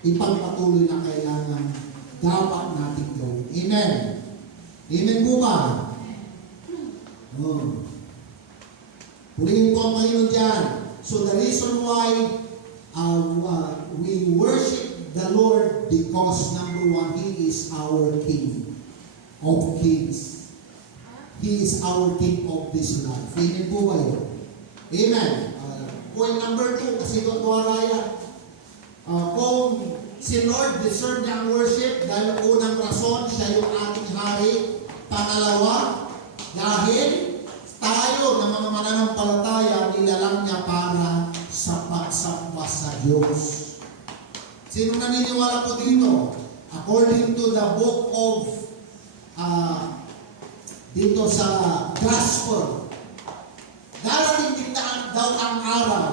ipagpatuloy na kailangan dapat natin gawin. Amen. Amen po ba? Purihin po ang Panginoon dyan. So the reason why we worship the Lord, because number one, He is our King of Kings. He is our King of this life. Amen po ba yun? Amen. Point number two, kasi ito tuwaraya. Kung si Lord deserve niya ang worship, dahil unang rason, siya yung ating hari. Pangalawa, dahil tayo na mga mananampalataya, nilalang niya para sa pagsamba sa Diyos. Sino naniniwala po dito? According to the book of dito sa Gospel, darating din na daw ang araw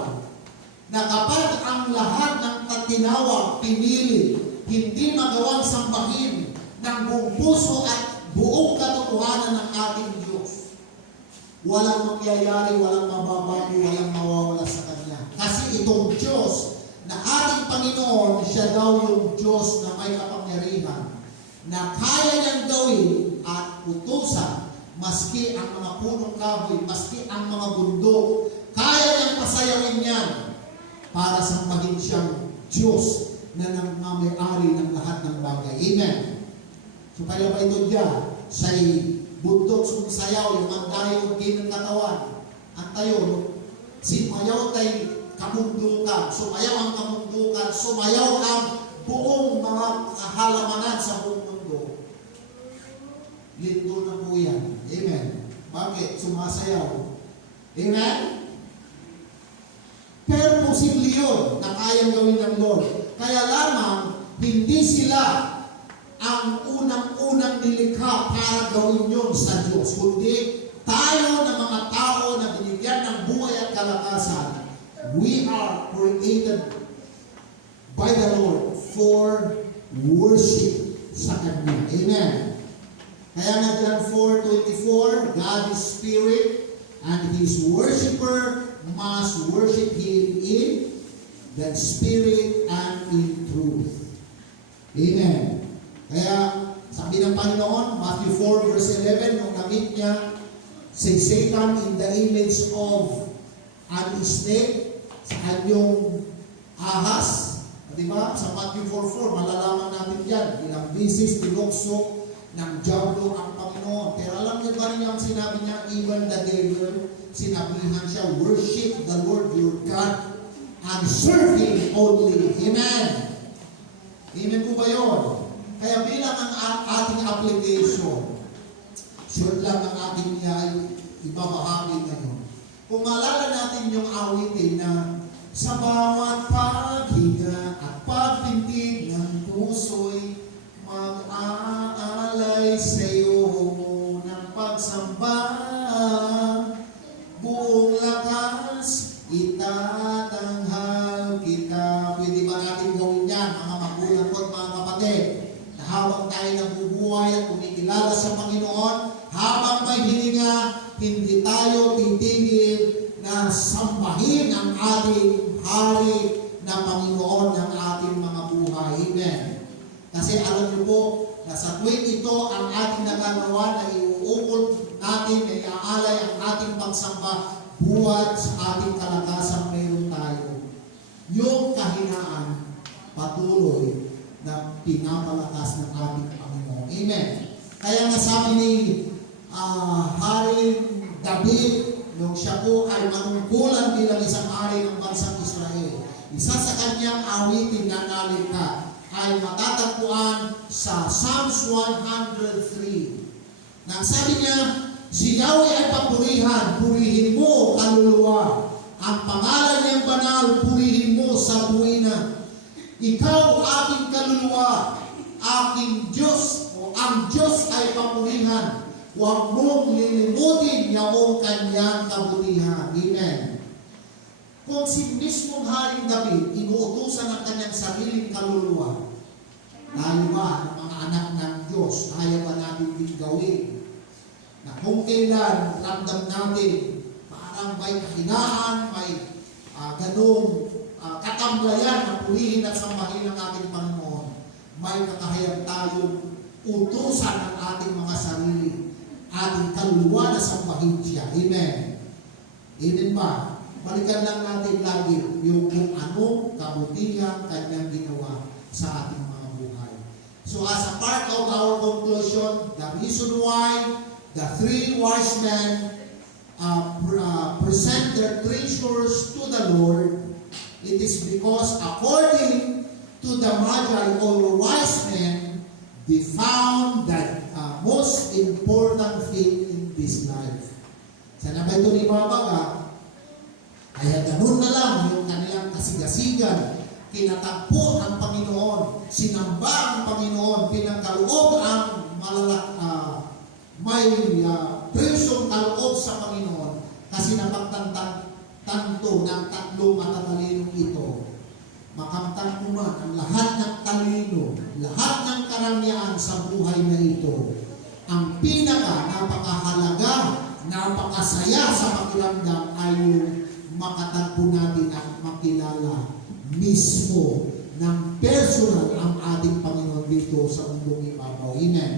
na kapag ang lahat ng katinawag, pinili, hindi magawang sambahin ng buong puso at buong katotohanan ng ating Diyos, walang mangyayari, walang mababago, walang mawawala sa Kanya. Kasi itong Diyos na ating Panginoon, siya daw yung Diyos na may kapangyarihan, na kaya niyang gawin at utusan, maski ang mga punong kahoy, maski ang mga bundok, kaya niyang pasayawin yan para sambahin siyang Diyos na nangmamayari ng lahat ng bagay. Amen. So kaya ba ito diyan? Sa'y bundok sumasayaw, yung mandayo, ginang katawan. Ang tayo, simayaw tay kamundukan. Sumayaw ang kamundukan. Sumayaw ang buong mga halamanan sa buong mundo. Lindo na po yan. Amen. Bakit? Sumasayaw. Amen? Pero posible yun na kayang gawin ng Lord. Kaya lamang, hindi sila ang unang-unang nilikha para gawin yun sa Diyos. Kundi tayo na mga tao na binigyan ng buhay at kalakasan, we are created by the Lord for worship sa Kanya. Amen. Kaya nga John 4:24, God is Spirit, and His worshiper must worship Him in the Spirit and in truth. Amen. Kaya sabi ng Panginoon, Matthew 4 verse 11, nung na-meet niya si Satan in the image of an snake sa kanyang ahas. Di ba? Sa Matthew 4:4, malalaman natin yan. Ilang bisis tinukso ng diablo ang Panginoon. Pero alam niyo ba rin ang sinabi niya, even the devil, sinabihan siya, worship the Lord your God and serve Him only. Amen. Amen po ba yun? Kaya bilang ang ating application, short lang ang ating ibabahagi ngayon. Kung maalala natin yung awitin na sa bawat paghinga at pagpintig ng puso'y mag-aalay sa iyo ng pagsamba, buong lakas itatanghal kita. Pwede ba natin gawin yan, mga magulang ko at mga kapatid? Habang tayo nabubuhay at kumikilala sa Panginoon, habang may hininga, hindi tayo titigil na sambahin ang ating hari na Panginoon ng ating mga buhay. Amen. Kasi alam niyo po, na sa tuwing ito ang ating nagagawa na iuukol natin, na iaalay ang ating pagsamba buhat sa ating kalakasang mayroon tayo. Yung kahinaan, patuloy na pinapalakas ng ating Panginoon. Amen. Kaya nga sabi ni Hari David, nung siya po ay manungkulan bilang isang hari ng bansang Israel, isa sa kanyang awitin na nalikha ay matatagpuan sa Psalms 103. Nang sabi niya, si Yahweh ay papurihan, purihin mo kaluluwa. Ang pangalan niyang banal, purihin mo sa buwina. Ikaw, aking kaluluwa, aking Diyos, o ang Diyos ay papurihan. Huwag mong lilimutin yaong kanyang kabutihan. Amen. Kung si mismong Haring David, inuutusan ang kanyang sariling kaluluwa, tayo ba, ng mga anak ng Diyos, kaya ba natin din gawin? Na kung kailan ramdam natin, parang may kahinaan, may ganong katamblayan na purihin at sambahin ng ating Panginoon, may kakahayag tayong utusan ng ating mga sarili, ating kaluluwa na sambahin siya. Amen. Amen ba? Balikan lang natin lagi yung kung anong kabutihan kanyang ginawa sa ating mga buhay. So as a part of our conclusion, the reason why the three wise men present their treasures to the Lord, it is because according to the Magi or wise men, they found that most important thing in this life. Sana ba ito ni Babaga? Kaya ganun na lang yung kanilang kasigasigan. Kinatagpo ang Panginoon, sinamba ang Panginoon, pinagkaloob ang may presyong kaloob sa Panginoon kasi napagtanto ng tatlong matatalinong ito. Makamtan mo man ang lahat ng talino, lahat ng karangyaan sa buhay na ito. Ang pinaka napakahalaga, napakasaya sa pakiramdam ay yung makatagpo natin at makilala mismo ng personal ang ating Panginoon dito sa mundong ibabaw. Amen.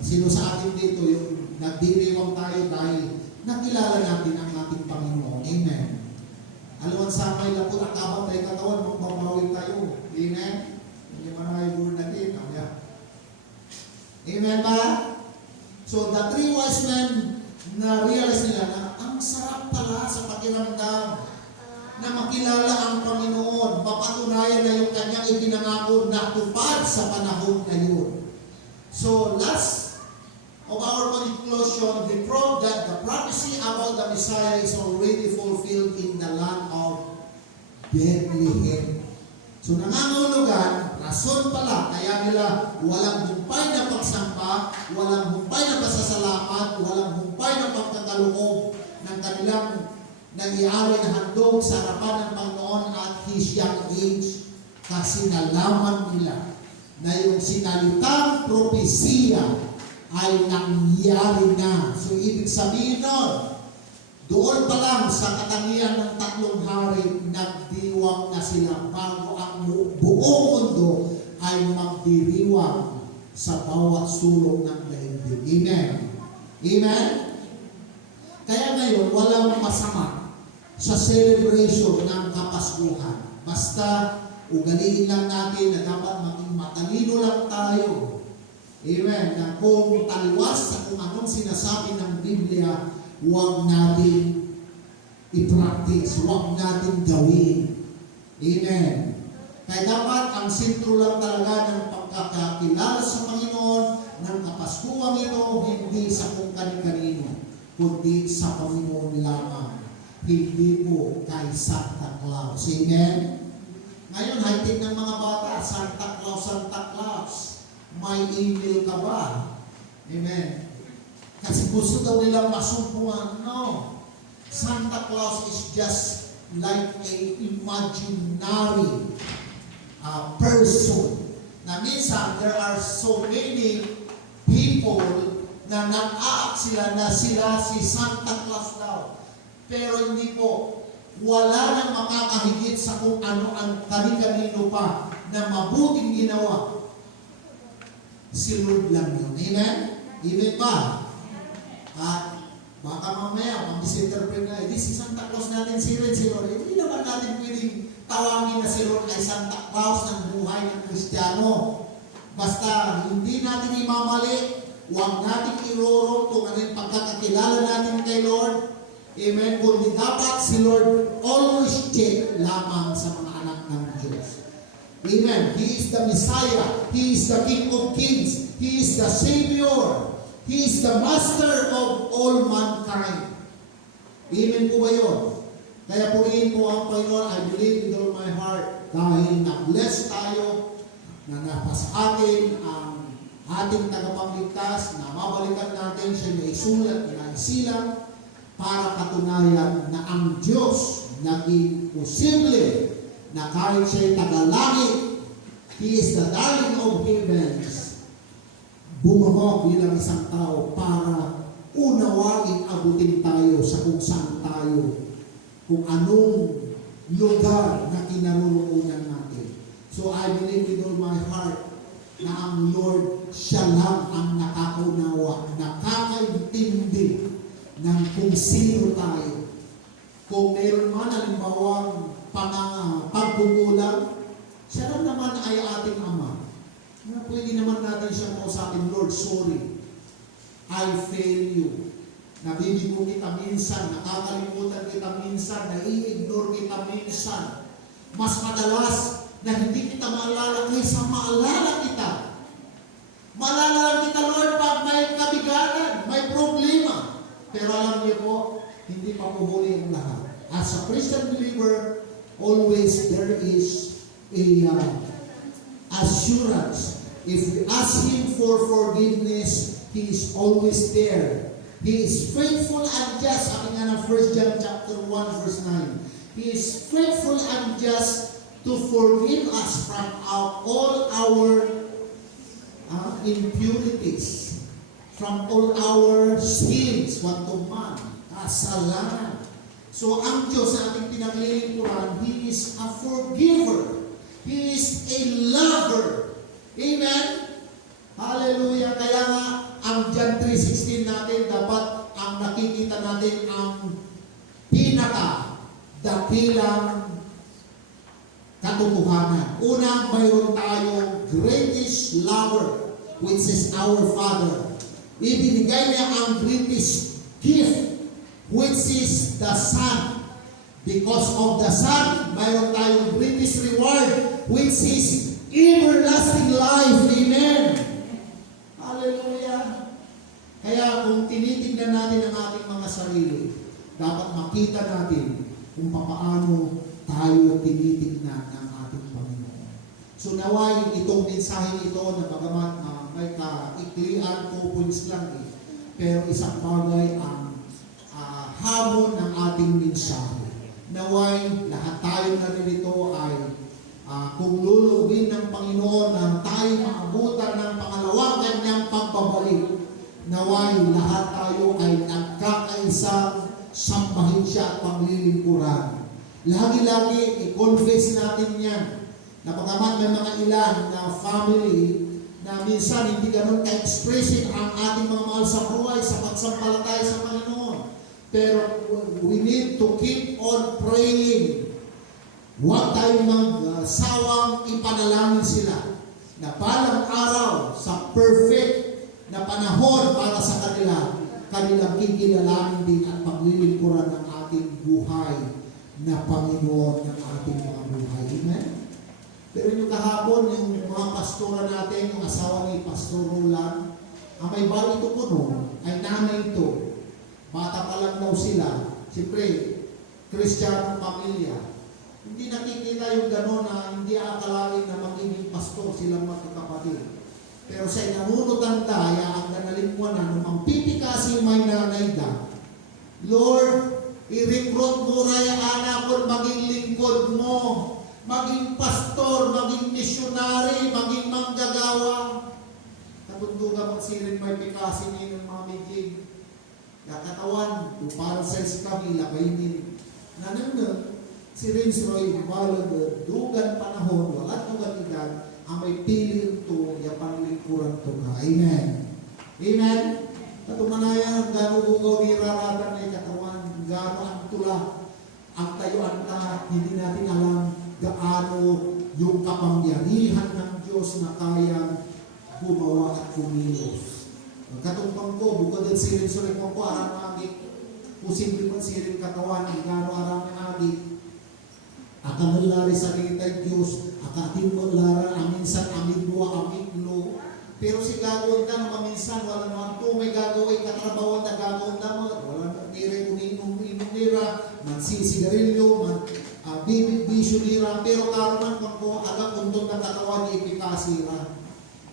Sino sa atin dito yung nagdiriwang tayo dahil nakilala natin ang ating Panginoon. Amen. Alam sa may lapot ang kabat tayo katawan, magpapawin tayo. Amen. Hindi man ay word natin. Amen ba? So the three wise men na realize nila na ang sarap pala sa pakiramdam na makilala ang Panginoon, mapatunayan na yung kanyang ipinangako na tupad sa panahon na yun. So last of our conclusion, we prove that the prophecy about the Messiah is already fulfilled in the land of Bethlehem. So nangangahulugan, rason pala, kaya nila walang humpay na pagsamba, walang humpay na pasasalamat, walang humpay na pagkakaloob ng kanilang nag-iari na handog sa harapan ng Panginoon at His young age, Kasi nalaman nila na yung sinalitang propesiya ay nangyari na. So, ibig sabihin nun, doon pa lang sa katangian ng 3 hari, nagdiwang na sila bago ang buong mundo ay magdiriwang sa bawat sulok ng daigdig. Amen? Amen? Kaya ngayon, walang masama sa celebration ng Kapaskuhan. Basta, ugaliin lang natin na dapat maging matalino lang tayo. Amen? Na kung taliwas sa kung anong sinasabi ng Biblia, huwag natin i-practice, huwag natin gawin. Amen? Kaya dapat ang sentro lang talaga ng pagkakakilala sa Panginoon ng Kapaskuhan ito, hindi sa kung kanin-kanino, kundi sa Panginoon lamang. Hindi po kay Santa Claus. Amen? Ngayon, high-tech ng mga bata, Santa Claus, Santa Claus. May email ka ba? Amen? Kasi gusto daw nilang masumpuan. No. Santa Claus is just like a imaginary person. Na minsan, there are so many people na nag-aak sila na sila si Santa Claus daw. Pero hindi po. Wala nang makakahigit sa kung ano ang kani-kanino pa na mabuting ginawa. Si Lord lang yun. Amen? Amen ba? At baka mamaya, mag-misinterpret na, si Santa Claus natin si Lord. Hindi naman natin pwedeng tawagin na si Lord ay Santa Claus ng buhay ng Kristiyano. Basta hindi natin imamali, huwag natin irorong kung ano yung pagkakakilala natin kay Lord. Amen. Kundi dapat si Lord always check lamang sa mga anak ng Diyos. Amen. He is the Messiah. He is the King of Kings. He is the Savior. He is the Master of all mankind. Amen po ba yun? Kaya purihin po ang Panginoon. I believe with all my heart dahil na-bless tayo na napas atin ang ating tagapagligtas na mabalikan natin siya na isulat, na isilang para katunayan na ang Diyos naging posible na kahit siya'y tagalangit, He is the darling of heavens, bumaba bilang isang tao para unawain, abutin tayo sa kung saan tayo, kung anong lugar na kinaroroonan natin. So I believe with all my heart na ang Lord, siya lang ang nakakaunawa, nakakaintindi ng kung sino tayo. Kung meron man halimbawang pagkukulang, siya lang naman ay ating Ama. Na pwede naman natin siya kausapin, Lord, sorry. I fail you. Nabibigo kita minsan, nakakalimutan kita minsan, nai-ignore kita minsan. Mas madalas na hindi kita maalala kaysa maalala kita. Maalala kita, Lord, pag may kabigatan, may problema. Pero alam niyo po, hindi pa po huli ang lahat. As a Christian believer, always there is a assurance. If we ask Him for forgiveness, He is always there. He is faithful and just. Sabi nga ng 1 John chapter 1 verse 9. He is faithful and just to forgive us from all our impurities, from all our sins, what to man, kasalanan. So, ang Diyos na ating pinaglilingkuran, He is a forgiver. He is a lover. Amen? Hallelujah. Kaya nga, ang John 3:16 natin, dapat ang nakikita natin ang pinaka-dakilang katotohanan. Unang, mayroon tayong greatest lover, which is our Father. Ibinigay niya ang greatest gift, which is the Son. Because of the Son, mayroon tayong greatest reward, which is everlasting life. Amen. Hallelujah. Kaya kung tinitignan natin ang ating mga sarili, dapat makita natin kung paano tayo tinitignan ng ating Panginoon. So naway itong mensahe ito na bagamat may kaiklian 2 points lang pero isang bagay ang hamon ng ating mensahe. Naway lahat tayo na rin ito ay kung luluwin ng Panginoon na tayo maabutan ng pangalawang kanyang pagbabalik, naway lahat tayo ay nagkakaisang sambahin siya at paglilingkuran. Lagi-lagi i-confess natin yan na bagamat may mga ilan na family na minsan hindi ganun ka-expressive ang ating mga mahal sa buhay sa pagsampalataya sa Panginoon. Pero we need to keep on praying. Huwag tayong magsawang ipanalangin sila na balang araw sa perfect na panahon para sa kanila, kanilang kikilalangin din at paglilingkuran ng ating buhay na Panginoon ng ating mga buhay. Amen? Pero yung kahapon, yung mga pastora natin, yung asawa ni Pastor Roland, ang may bali ito puno, ay nanay ito. Bata pa lang daw sila. Siyempre, Kristiyano pamilya. Hindi nakikita yung gano'n na hindi akalain na magiging pastor silang magkakapatid. Pero sa inanunutan daya, ang nanalimpuan na nung mampipikasi may nanay da, Lord, i-recruit mo raya anak ko maging lingkod mo, maging pastor, maging missionary, maging manggagawa. Katundugan magsirin may pikasi niya ng mga mijig. Katawan, para sa kami, lakay din. Nanunod, si Rins Roy, walang dugan panahon, walang dugan edad, ang may piling to, yung panlingkuran to na. Amen. Amen. Katumanayan, gano'ng gugaw ni raratan na katawan, gano'ng ang tula, ang tayuan na, hindi natin alam gaano yung kapangyarihan ng Diyos na kayang gumawa at kumilos. Katumpang ko, bukod din sirin sulit mo ko, arang agit, posible man sirin katawan, gano'ng arang agit, akamulari sa kitay Diyos, akatin mo lara, aminsan amigwa, amiglo. Pero si gagawin ka naman minsan, wala naman ito, may gagawin, katrabawan na gagawin naman, wala naman nire, uninong nira, mansisigarilyo, bibig-bisyo nira, pero karoon man ko, agak kundong na katawan, ipikasira.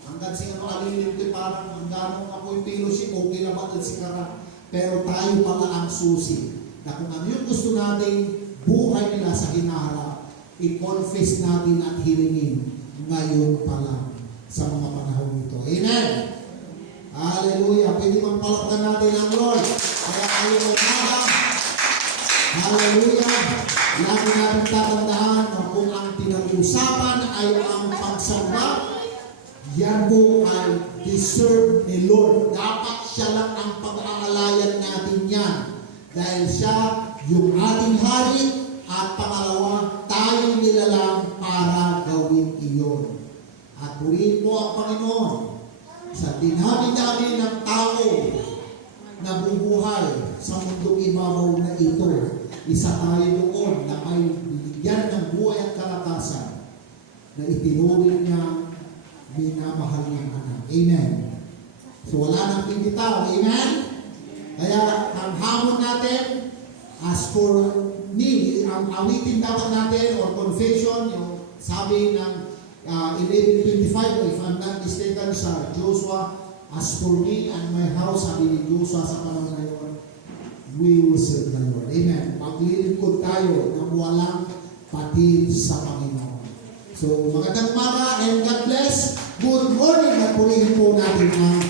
Hanggang siya no, alilindi parang, hanggang ako'y pilo si okay naman at si Kara. Pero tayo pala ang susi. Na kung ano yung gusto natin, buhay nila sa hinaharap, i-confess natin at hilingin ngayon pa lang sa mga panahon ito. Amen? Hallelujah! Pwede bang palakpan natin ang Lord? Kaya kayo umaga. Hallelujah! Lagi natin tatandaan na kung ang pinag-usapan ay ang pagsamba, yan po ay deserve ni Lord. Dapat siya lang ang pag-aalayan natin yan. Dahil siya yung ating hari at pangalawa, tayo nilalang para gawin iyon. At purihin po ang Panginoon sa dinami-dami ng tao na bubuhay sa mundong ibabaw na ito. Isa tayo doon na may binigyan ng buhay at kalakasan na itinuloy niya minamahal ng anak. Amen. So wala nang pibitaw. Amen? Kaya ang hamon natin, as for me, ang awitin dapat natin or confession, yung sabi ng 11:25, if I'm not mistaken, sa Joshua, as for me and my house, sabi ni Joshua sa panahon na yun, we will serve the Lord. Amen. Maglilingkod tayo ng walang patid sa Panginoon. So, magandang umaga and God bless. Good morning at purihin po natin ang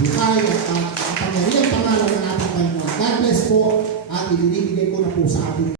buhay at ang pangyariang pangalan ng ating Panginoon. God bless po at ibinibigay ko na po sa ating